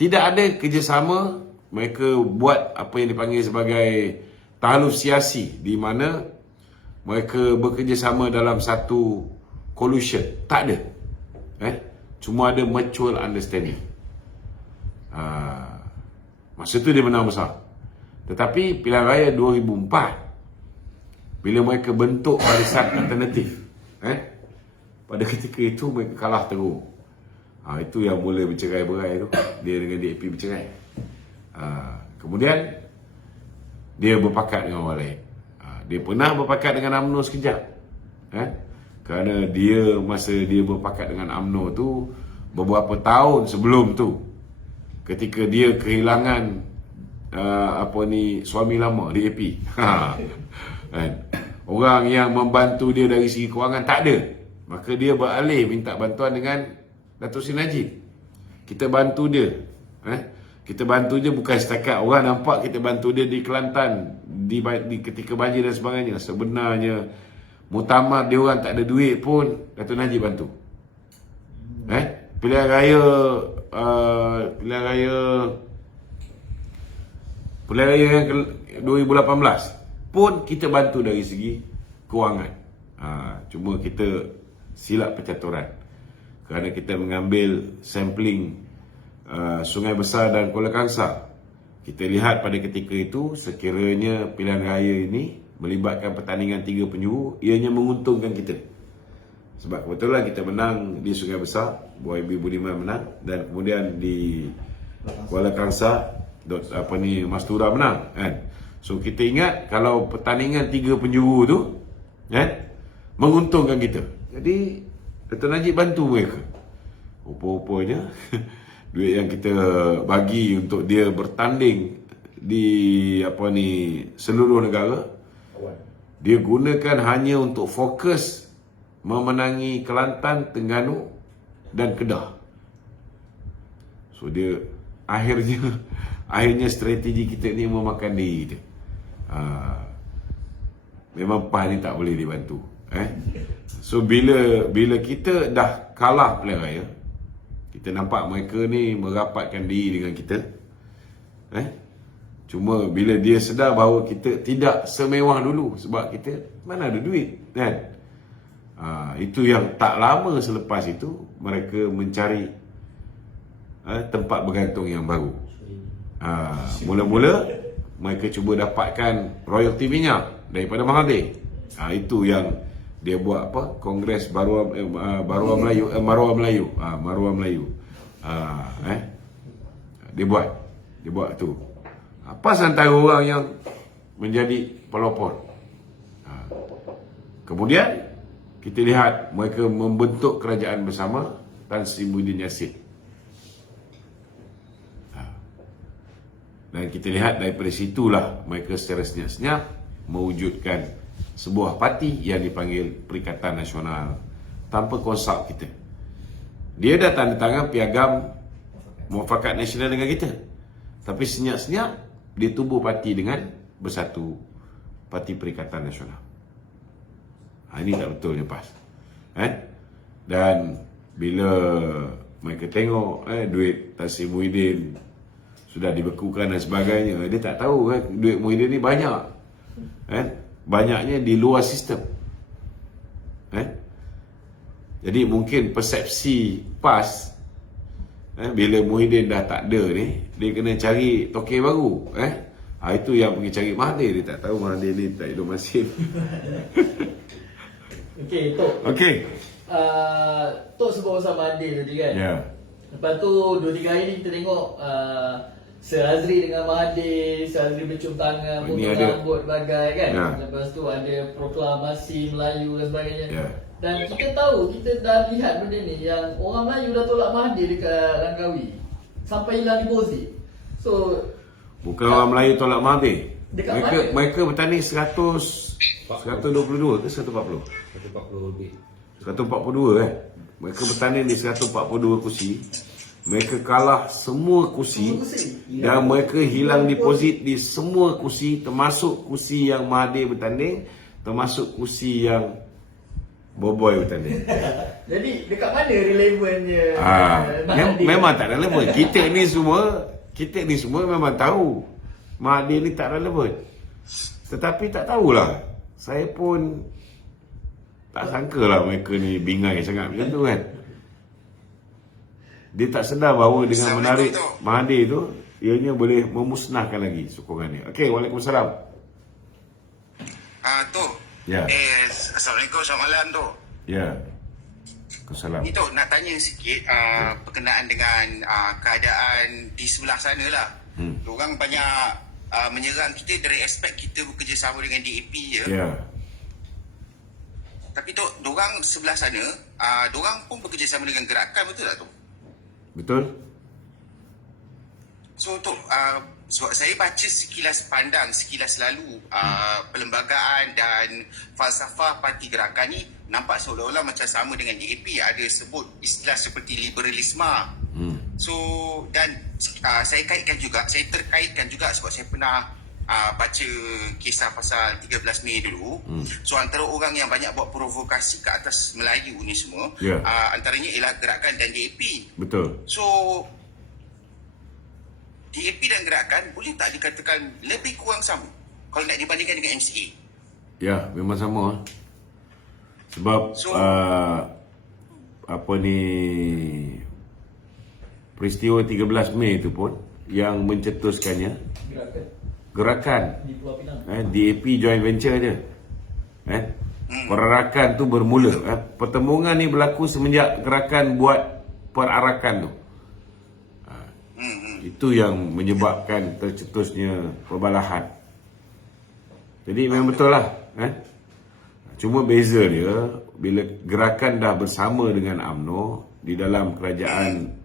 Tidak ada kerjasama. Mereka buat apa yang dipanggil sebagai tahaluf siasi, di mana mereka bekerjasama dalam satu collusion. Tak ada. Cuma ada mutual understanding. Masa tu dia menang besar. Tetapi pilihan raya 2004, bila mereka bentuk barisan alternatif, pada ketika itu mereka kalah teruk. Itu yang mula bercerai-berai tu. Dia dengan DAP bercerai. Kemudian dia berpakat dengan orang lain. Dia pernah berpakat dengan UMNO sekejap. Kerana masa dia berpakat dengan UMNO tu, beberapa tahun sebelum tu, ketika dia kehilangan suami lama, DAP. Orang yang membantu dia dari segi kewangan tak ada. Maka dia beralih minta bantuan dengan Datuk Seri Najib. Kita bantu dia. Kita bantu dia bukan setakat orang nampak kita bantu dia di Kelantan, di ketika banjir dan sebagainya. Sebenarnya muktamad dia orang tak ada duit pun Datuk Najib bantu. Pilihan raya yang 2018 pun kita bantu dari segi kewangan. Cuma kita silap pencaturan kerana kita mengambil sampling Sungai Besar dan Kuala Kangsar. Kita lihat pada ketika itu, sekiranya pilihan raya ini melibatkan pertandingan 3 penjuru, ianya menguntungkan kita. Sebab kebetulan kita menang di Sungai Besar, YB Budiman menang, dan kemudian di Kuala Kangsar Mastura menang, So kita ingat kalau pertandingan 3 penjuru tu menguntungkan kita. Jadi Datuk Najib bantu mereka. Rupa-rupanya duit yang kita bagi untuk dia bertanding di seluruh negara, dia gunakan hanya untuk fokus memenangi Kelantan, Terengganu dan Kedah. So dia akhirnya strategi kita ni memakan diri dia. Memang PAS ni tak boleh dibantu. So bila kita dah kalah pilihan raya, kita nampak mereka ni merapatkan diri dengan kita. Cuma bila dia sedar bahawa kita tidak semewah dulu, sebab kita mana ada duit, kan? Itu yang tak lama selepas itu mereka mencari tempat bergantung yang baru. Mula-mula mereka cuba dapatkan royalty minyak daripada Mahathir. Itu yang dia buat apa? Kongres Marwah Melayu. Dia buat tu. PAS antara orang yang menjadi pelopor. Kemudian kita lihat mereka membentuk kerajaan bersama Tan Sri Muhyiddin Yassin. Dan kita lihat daripada situlah mereka secara senyap-senyap mewujudkan sebuah parti yang dipanggil Perikatan Nasional tanpa konsult kita. Dia dah tanda tangan piagam Muafakat Nasional dengan kita. Tapi senyap-senyap dia tubuh parti dengan Bersatu Parti Perikatan Nasional. Ini tak betulnya PAS. Dan bila mereka tengok duit Tan Sri Muhyiddin sudah dibekukan dan sebagainya, dia tak tahu duit Muhyiddin ni banyak. Banyaknya di luar sistem. Jadi mungkin persepsi PAS bila Muhyiddin dah tak ada ni, dia kena cari tokey baru. Itu yang pergi cari Mahathir. Dia tak tahu Mahathir ni tak hidup masin. Okey, Tok. Okey. Tok sebut pasal Mahathir tadi kan. Ya. Lepas tu 2-3 hari ni kita tengok Sir Azri dengan Mahathir, Sir Azri bercium tangan, potong rambut bagai kan. Ya. Lepas tu ada proklamasi Melayu dan sebagainya. Ya. Dan kita tahu, kita dah lihat benda ni yang orang Melayu dah tolak Mahathir dekat Langkawi sampai hilang deposit. So Bukan orang Melayu tolak Mahathir. Dekat Mereka bertanding 122 ke 140? 140 lebih. 142 Mereka bertanding di 142 kursi. Mereka kalah semua kursi. Dan mereka hilang deposit di semua kursi, termasuk kursi yang Mahathir bertanding, termasuk kursi yang Boboy bertanding. jadi dekat mana relevannya Mahathir? Memang tak relevan. Kita ni semua memang tahu Mahathir ni tak relevan. Tetapi tak tahulah. Saya pun tak sangkalah mereka ni bingai sangat macam tu kan. Dia tak sedar bahawa dengan menarik Mahathir tu, ianya boleh memusnahkan lagi sokongan dia. Okey, Waalaikumsalam. Tu. Ya. Assalamualaikum, selamat malam tu. Ya. Waalaikumsalam. Ni tu nak tanya sikit berkenaan dengan keadaan di sebelah sana lah. Diorang banyak menyerang kita dari aspek kita bekerjasama dengan DAP je. Ya. Tapi tu, diorang sebelah sana, diorang pun bekerjasama dengan gerakan, betul tak tu? Betul? So tu, sebab saya baca sekilas pandang, sekilas lalu perlembagaan dan falsafah parti gerakan ni nampak seolah-olah macam sama dengan DAP. Ada sebut istilah seperti liberalisme. So, dan saya terkaitkan juga sebab saya pernah baca kisah pasal 13 Mei dulu. So, antara orang yang banyak buat provokasi ke atas Melayu ni semua, antaranya ialah gerakan dan DAP. Betul. So, DAP dan gerakan boleh tak dikatakan lebih kurang sama kalau nak dibandingkan dengan MCA? Ya, memang sama. Sebab peristiwa 13 Mei itu pun yang mencetuskannya gerakan di Pulau Pinang. DAP joint venture je. Perarakan tu bermula. Pertembungan ni berlaku semenjak gerakan buat perarakan tu. Itu yang menyebabkan tercetusnya perbalahan. Jadi memang betul lah. Cuma beza dia, bila gerakan dah bersama dengan UMNO di dalam kerajaan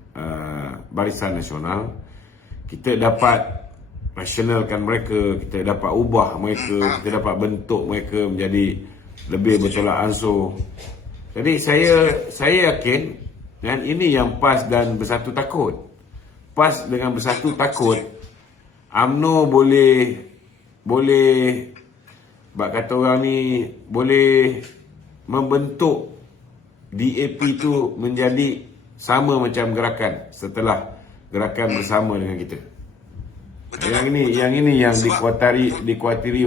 Barisan Nasional, kita dapat rasionalkan mereka, kita dapat ubah mereka, kita dapat bentuk mereka menjadi lebih bertolak ansur. Jadi saya yakin, dan ini yang PAS dan Bersatu takut. PAS dengan Bersatu takut UMNO boleh bak kata orang ni, boleh membentuk DAP tu menjadi sama macam gerakan setelah gerakan bersama dengan kita. Yang ini yang dikuatiri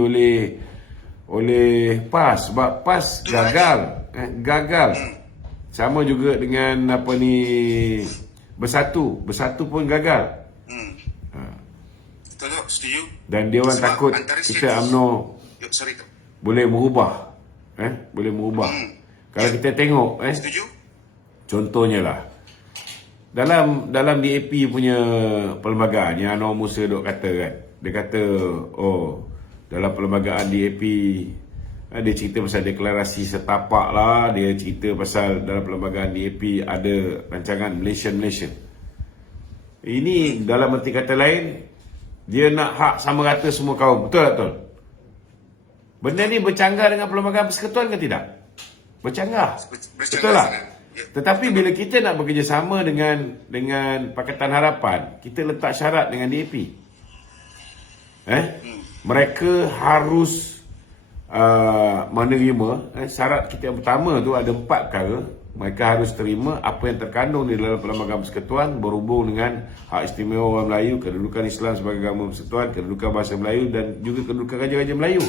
oleh PAS, sebab PAS gagal gagal. Sama juga dengan apa ni, Bersatu pun gagal. Betul tak? Setuju? Dan dia orang Sebab takut antara kita strategi- UMNO Sorry tu. boleh merubah. Boleh merubah. Kalau kita tengok Setuju? contohnya lah, dalam DAP punya perlembagaan yang Anwar Musa duk kata kan, dia kata dalam perlembagaan DAP dia cerita pasal deklarasi setapak lah, dia cerita pasal dalam perlembagaan DAP ada rancangan Malaysian. Ini dalam erti kata lain, dia nak hak sama rata semua kaum. Betul tak betul? Benda ni bercanggah dengan perlembagaan persekutuan ke tidak? Bercanggah. Betul tak? Tetapi bila kita nak bekerjasama dengan Pakatan Harapan, kita letak syarat dengan DAP. Mereka harus menerima, syarat kita yang pertama tu ada 4 perkara. Mereka harus terima apa yang terkandung di dalam perlembagaan persekutuan berhubung dengan hak istimewa orang Melayu, kedudukan Islam sebagai agama persekutuan, kedudukan bahasa Melayu dan juga kedudukan Raja-Raja Melayu.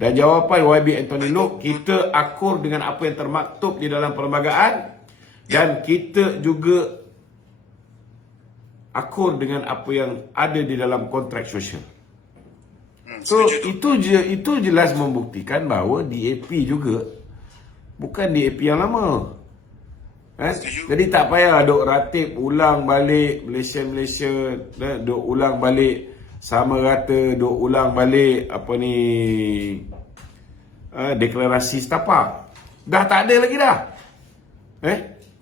Dan jawapan YB Anthony Loke, kita akur dengan apa yang termaktub di dalam perlembagaan dan kita juga akur dengan apa yang ada di dalam kontrak sosial. So itu jelas membuktikan bahawa DAP juga bukan DAP yang lama. Jadi tak payah duk ratib ulang balik Malaysia, duk ulang balik sama rata, duk ulang balik apa ni, deklarasi setapak. Dah tak ada lagi dah.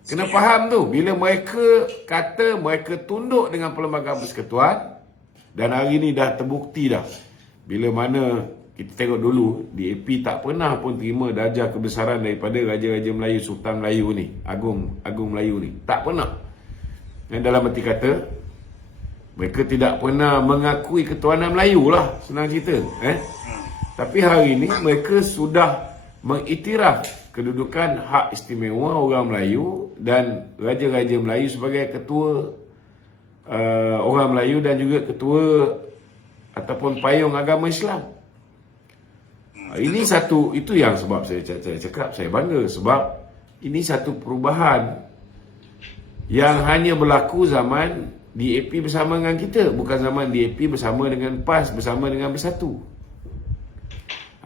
Kena faham tu, bila mereka kata mereka tunduk dengan perlembagaan persekutuan, dan hari ni dah terbukti dah. Bila mana kita tengok dulu, DAP tak pernah pun terima darjah kebesaran daripada Raja-Raja Melayu, Sultan Melayu ni, Agung Melayu ni. Tak pernah. Dan dalam erti kata, mereka tidak pernah mengakui ketuanan Melayu lah, senang cerita. Tapi hari ini mereka sudah mengiktiraf kedudukan hak istimewa orang Melayu dan Raja-Raja Melayu sebagai ketua orang Melayu dan juga ketua ataupun payung agama Islam. Ini satu, itu yang sebab saya cakap saya bangga, sebab ini satu perubahan yang hanya berlaku zaman DAP bersama dengan kita, bukan zaman DAP bersama dengan PAS, bersama dengan Bersatu.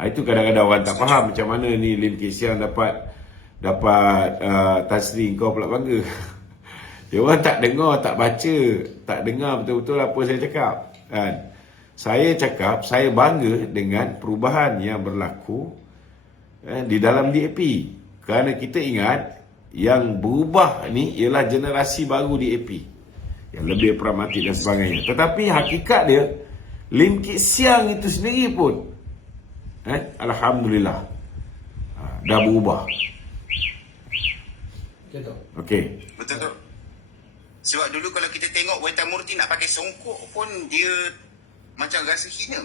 Itu kadang-kadang orang tak faham macam mana ni Lim Kit Siang dapat Tan Sri, kau pula bangga. Dia orang tak dengar, tak baca, tak dengar betul-betul apa saya cakap kan. Saya cakap saya bangga dengan perubahan yang berlaku di dalam DAP. Kerana kita ingat yang berubah ni ialah generasi baru DAP yang lebih pragmatik dan sebagainya. Tetapi hakikat dia, Lim Kit Siang itu sendiri pun alhamdulillah dah berubah. Okey. Betul tu. Sebab dulu kalau kita tengok Weta Murti nak pakai songkok pun dia macam rasa hina.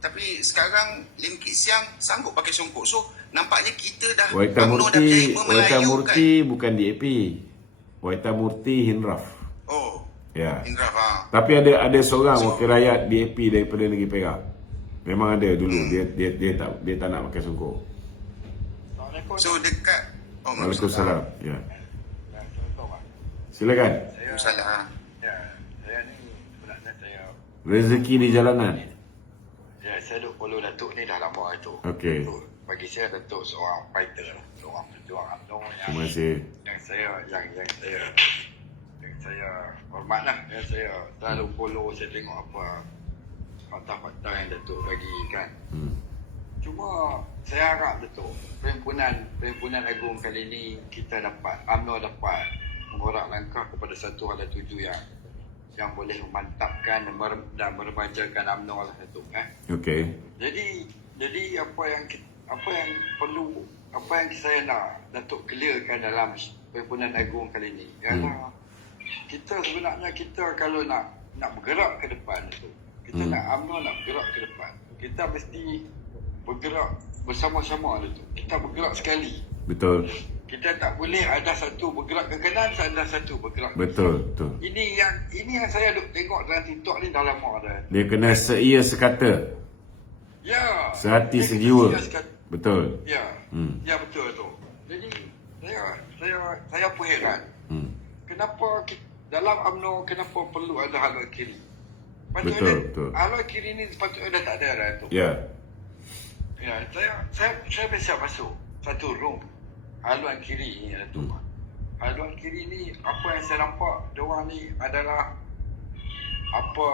Tapi sekarang Lim Kit Siang sanggup pakai songkok. So nampaknya kita dah Weta Murti kan? Bukan DAP. Weta Murti Hinraf. Oh. Ya. Hinraf. Tapi ada seorang wakil rakyat DAP daripada negeri Perak. Memang ada dulu. Dia tak nak pakai songkok. So dekat Waalaikumsalam. Ya. Silakan. Salah. Saya ni sebenarnya saya Rezeki di jalanan. saya duk follow Datuk ni dah lama itu. Okey. Bagi saya Datuk seorang fighter lah, seorang pejuang UMNO Terima kasih. yang saya hormat lah. Saya selalu follow, saya tengok apa fakta-fakta yang Datuk bagi kan. Cuma saya harap Datuk, perhimpunan agung kali ni kita dapat, UMNO dapat mengorak langkah kepada satu hal tuju yang boleh memantapkan dan meremajakan UMNO lah Datuk. Okey. Jadi apa yang perlu, apa yang saya nak Datuk clearkan dalam perhimpunan agung kali ni ialah kita sebenarnya kalau nak bergerak ke depan Datuk, kita nak UMNO nak bergerak ke depan, kita mesti bergerak bersama-sama Datuk. Kita bergerak sekali. Betul. Kita tak boleh ada satu bergerak ke kanan, ada satu bergerak ke Betul. Ini yang saya duk tengok dalam TikTok ni dah lama dah. Dia kena seia sekata. Ya. Sehati sejiwa. Dia Betul. Ya. Ya betul tu. Jadi saya pun heran. Kenapa dalam UMNO kenapa perlu ada haluan kiri? Betul. Haluan kiri ni sepatutnya dah tak ada dah tu. Ya. Ya, saya biasa masuk satu room haluan kiri ni ada tu. Haluan kiri ni apa yang saya nampak diorang ni adalah apa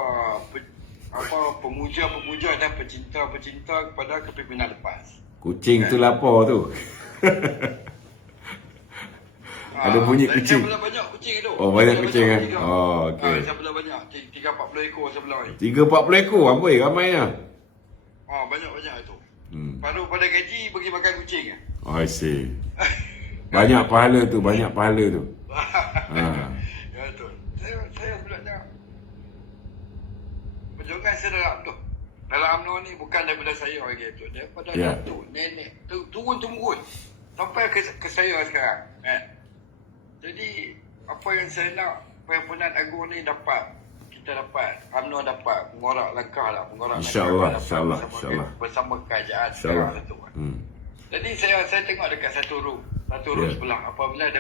pemuja-pemuja dan pecinta-pecinta kepada kepimpinan lepas. Kucing tu lapar tu. Ada bunyi kucing. Saya belah banyak kucing tu. Oh, banyak kucing kan? Tiga. Oh, okey. Saya belah banyak. 3-40 ekor saya belah ni. 3-40 ekor, amboi ramainya. Banyak-banyak tu. Baru pada gaji pergi makan kucing. Oh, I see. Banyak pahala tu. Ya tu. Saya sebenarnya perjuangan saya dalam tu. Dalam UMNO ni bukan daripada saya lagi tu. Daripada datuk, nenek, turun-temurun sampai ke saya sekarang. Jadi apa yang saya nak Perhimpunan Agung ni kita dapat UMNO dapat mengorak langkah InsyaAllah bersama kerajaan sekarang tu. Jadi saya tengok dekat satu room sebelah apabila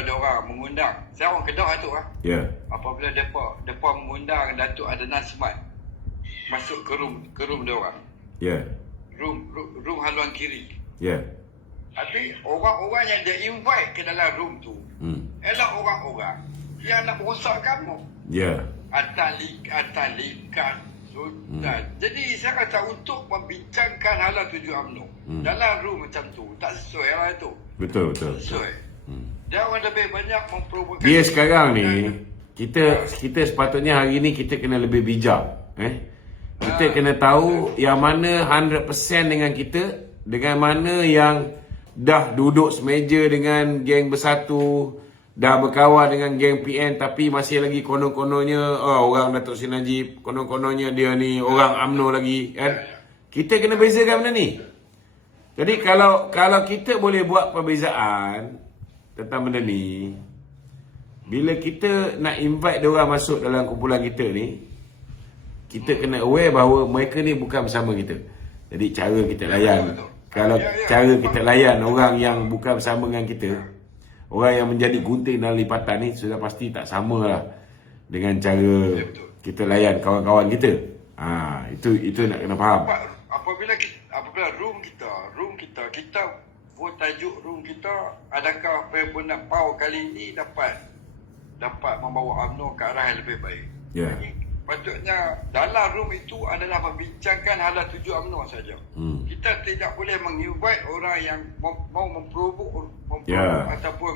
ada orang mengundang, saya orang Kedah tu apabila depa mengundang Datuk Adnan Smart masuk ke room dia orang. Room haluan kiri. Tapi orang-orang yang dia invite ke dalam room tu ialah orang-orang yang nak merosak kamu. Atas likas sultan. Jadi saya kata untuk membincangkan hala tuju UMNO dalam room macam tu tak sesuai lah tu. Betul. Tak sesuai. Dia orang lebih banyak memprovokasi. Dia sekarang ni kita sepatutnya hari ni kita kena lebih bijak. Kita kena tahu yang mana 100% dengan kita, dengan mana yang dah duduk semeja dengan geng Bersatu, dah berkawan dengan geng PN tapi masih lagi konon-kononnya orang Datuk Seri Najib, konon-kononnya dia ni orang UMNO lagi kan. Kita kena bezakan benda ni. Jadi kalau kita boleh buat perbezaan tentang benda ni, bila kita nak invite dia orang masuk dalam kumpulan kita ni, kita kena aware bahawa mereka ni bukan bersama kita. Jadi cara kita layan, kalau cara kita layan orang yang bukan bersama dengan kita, orang yang menjadi gunting dalam lipatan ni sudah pasti tak samalah dengan cara kita layan kawan-kawan kita. Itu nak kena faham. Apabila room kita buat tajuk room kita, adakah Perhimpunan PAU kali ini dapat membawa UMNO ke arah yang lebih baik. Jadi, patutnya dalam room itu adalah membincangkan hala tuju UMNO saja. Kita tidak boleh menginvite orang yang mau memprovok ataupun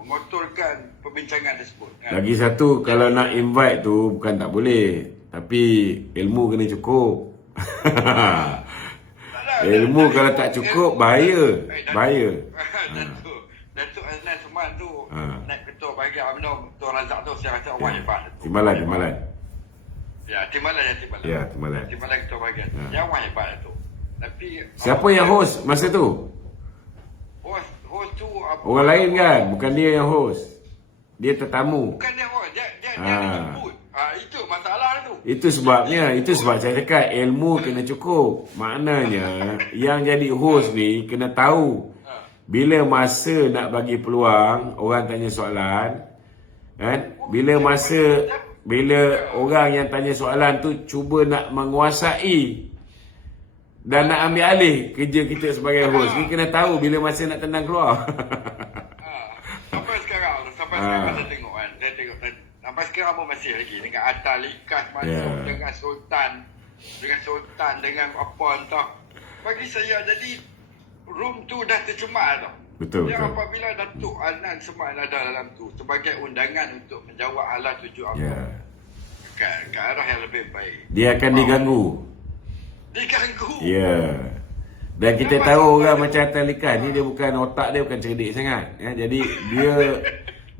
mengotorkan perbincangan tersebut. Lagi satu, kalau nak invite tu bukan tak boleh, tapi ilmu kena cukup. Ilmu kalau tak cukup bahaya. Datuk Azlan Suman tu naik ketua bahagian UMNO Tuan Razak tu saya rasa orang hebat. Timbalan. Timbalan. Timbalan ketua bahagian. Dia orang hebat tu. Tapi siapa yang host masa tu? Host tu orang lain kan, bukan dia yang host. Dia tetamu. Bukan dia host, dia jemput. Itu masalah tu. Itu sebab saya cakap ilmu kena cukup. Maknanya yang jadi host ni kena tahu bila masa nak bagi peluang orang tanya soalan, kan? Bila orang yang tanya soalan tu cuba nak menguasai dan nak ambil alih kerja kita sebagai host, ni kena tahu bila masa nak tendang keluar. Sampai sekarang saya tengok kan, sampai sekarang pun masih lagi dengan atas likas masuk dengan sultan dengan apa entah. Bagi saya jadi room tu dah tercemar tau. Betul. Apabila Datuk Adnan Smart ada dalam tu sebagai undangan untuk menjawab hala tuju UMNO ke arah yang lebih baik, dia akan diganggu. Dan kita tahu orang macam atas likas ni, dia bukan otak dia bukan cerdik sangat. Jadi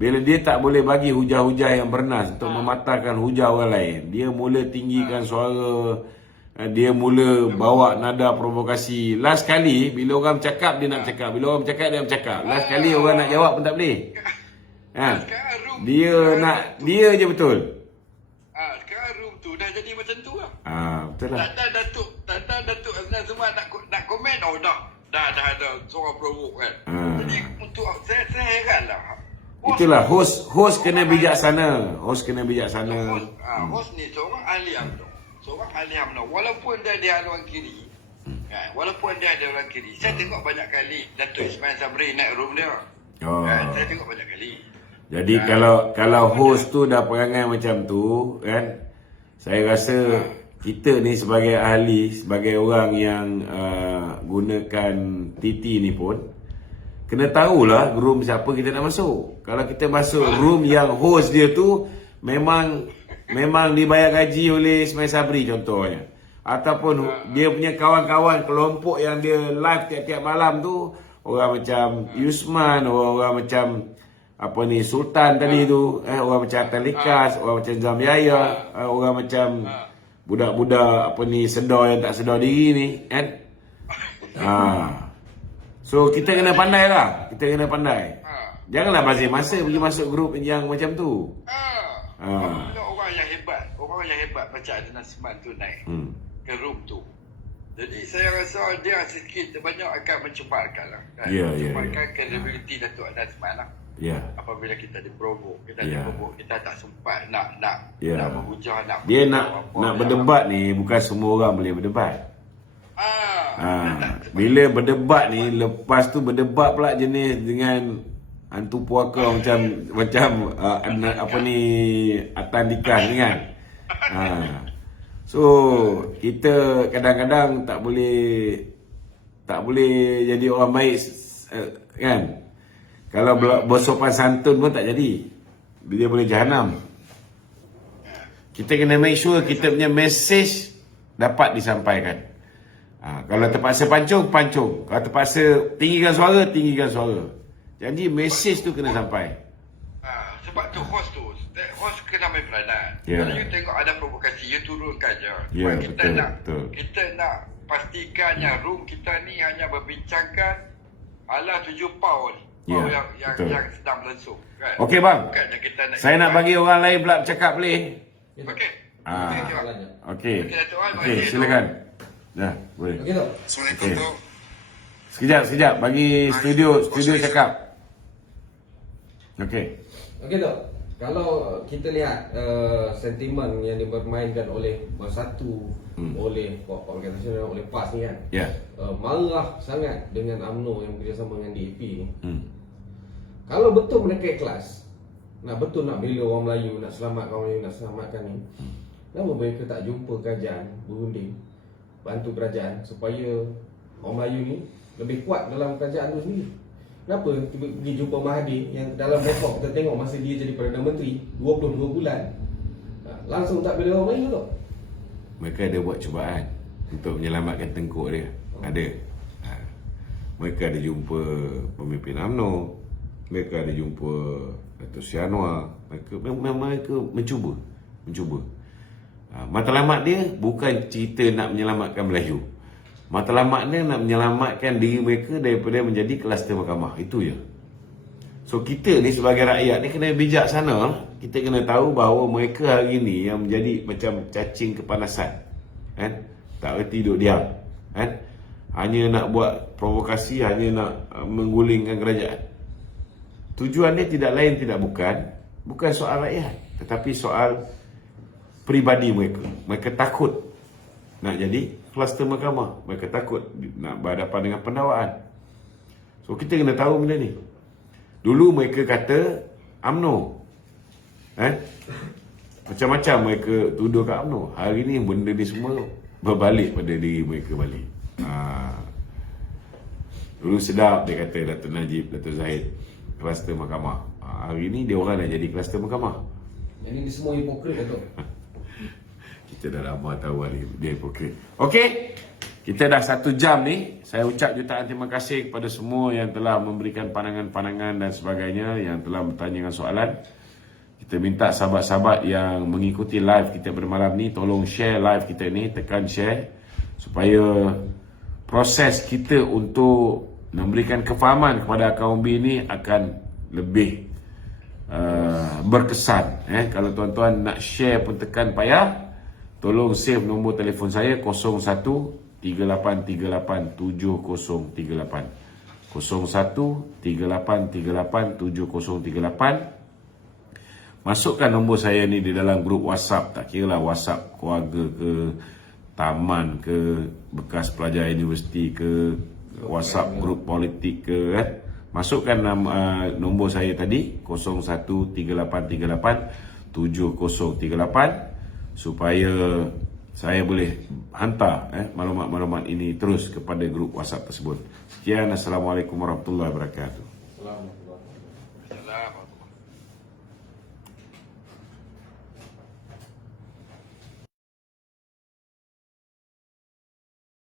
bila dia tak boleh bagi hujah-hujah yang bernas untuk mematahkan hujah orang lain, dia mula tinggikan suara, dia mula bawa nada provokasi. Last kali bila orang bercakap dia nak bercakap, bila orang bercakap dia bercakap. Last kali orang nak jawab pun tak boleh. Dia je betul. Sekarang room tu dah jadi macam tu lah. Betul lah. Tak ada Datuk Azlan semua nak komen tahu dah ada seorang provok kan. Jadi untuk saya heran lah. Itulah host kena bijaksana. Host kena bijaksana. Host ni seorang ahli UMNO. Seorang ahli UMNO. Walaupun dia ada orang kiri. Kan, walaupun dia ada orang kiri. Saya tengok banyak kali Datuk Ismail Sabri naik room dia. Kan, saya tengok banyak kali. Jadi kalau host tu dah perangai macam tu kan, saya rasa kita ni sebagai ahli, sebagai orang yang gunakan TT ni pun kena tahulah room siapa kita nak masuk. Kalau kita masuk room yang host dia tu memang dibayar gaji oleh Ismail Sabri contohnya, ataupun dia punya kawan-kawan kelompok yang dia live tiap-tiap malam tu orang macam Yusman, orang macam apa ni Sultan tadi tu, orang macam Talikas, orang macam Zam Yahya, orang macam budak-budak apa ni sedar yang tak sedar diri ni kan. So kita kena pandai lah. Kita kena pandai. Janganlah bazir masa pergi masuk grup yang macam tu. Apabila orang yang hebat macam Adnan Seman tu naik ke room tu, jadi saya rasa dia sikit banyak akan mencemarkan lah kan? Mencemarkan credibility Datuk Adnan Seman lah. Apabila kita diprovok, kita tak sempat nak berhujah, dia nak berdebat ni, bukan semua orang boleh berdebat. Bila berdebat ni, lepas tu berdebat pula jenis dengan hantu puaka macam apa ni Atan Dikas ni kan. So kita kadang-kadang tak boleh jadi orang baik kan. Kalau bersopan santun pun tak jadi. Dia boleh jahanam. Kita kena make sure kita punya message dapat disampaikan. Kalau terpaksa pancung. Kalau terpaksa tinggikan suara. Jadi message tu kena sampai. Sebab tu host kena ambil peranan. Kalau you tengok ada provokasi, you turunkan je. Kita nak pastikan yang room kita ni hanya berbincangkan ala 7 pound yang sedang berlangsung kan? Okey bang, saya nak bagi orang lain pula bercakap boleh? Okey, silakan. Dah, boleh. Assalamualaikum. Sekejap bagi studio cakap. Okey, Dok. Kalau kita lihat sentimen yang dipermainkan oleh Bersatu, oleh Pakatan Nasional, oleh PAS ni kan, marah sangat dengan UMNO yang bekerjasama dengan DAP ni. Kalau betul mereka ikhlas, nak bela orang Melayu, nak selamatkan orang Melayu, nak selamatkan ni, kenapa mereka tak jumpa kerajaan, berunding, bantu kerajaan supaya orang Melayu ni lebih kuat dalam kerajaan tu sendiri? Kenapa pergi jumpa Mahathir yang dalam rekod kita tengok masa dia jadi Perdana Menteri 22 bulan langsung tak bela orang Melayu tu? Mereka ada buat cubaan untuk menyelamatkan tengkuk dia. Ada. Mereka ada jumpa pemimpin UMNO, mereka ada jumpa Datuk Sri Anwar. Mereka mencuba. Matlamat dia bukan cerita nak menyelamatkan Melayu. Matlamat dia nak menyelamatkan diri mereka daripada menjadi kluster mahkamah. Itu je. So kita ni sebagai rakyat ni kena bijaksana. Kita kena tahu bahawa mereka hari ni yang menjadi macam cacing kepanasan kan? Tak reti duduk diam kan? Hanya nak buat provokasi, hanya nak menggulingkan kerajaan. Tujuan dia tidak lain tidak bukan soal rakyat, tetapi soal peribadi mereka. Mereka takut nak jadi kluster mahkamah. Mereka takut nak berhadapan dengan pendakwaan. So kita kena tahu benda ni. Dulu mereka kata UMNO macam-macam mereka tuduh kat UMNO. Hari ni benda ni semua berbalik pada diri mereka balik. Dulu sedap dia kata Datuk Najib, Datuk Zahid kluster mahkamah. Hari ni dia orang nak jadi kluster mahkamah. Ini semua hipokrit Datuk. Kita dah lama tahu dia hipokrit. Okey, kita dah 1 jam ni. Saya ucap jutaan terima kasih kepada semua yang telah memberikan pandangan-pandangan dan sebagainya, yang telah bertanya soalan. Kita minta sahabat-sahabat yang mengikuti live kita pada malam ni, tolong share live kita ni, tekan share supaya proses kita untuk memberikan kefahaman kepada kaum B ni akan lebih berkesan. Kalau tuan-tuan nak share pun tekan payah. Tolong save nombor telefon saya 01 0138387038. 0138387038. Masukkan nombor saya ni di dalam grup WhatsApp, tak kira lah WhatsApp keluarga ke, taman ke, bekas pelajar universiti ke, WhatsApp grup politik ke, masukkan nombor saya tadi 0138387038 supaya saya boleh hantar maklumat-maklumat ini terus kepada grup WhatsApp tersebut. Sekian, Assalamualaikum warahmatullahi wabarakatuh. Assalamualaikum. Salam.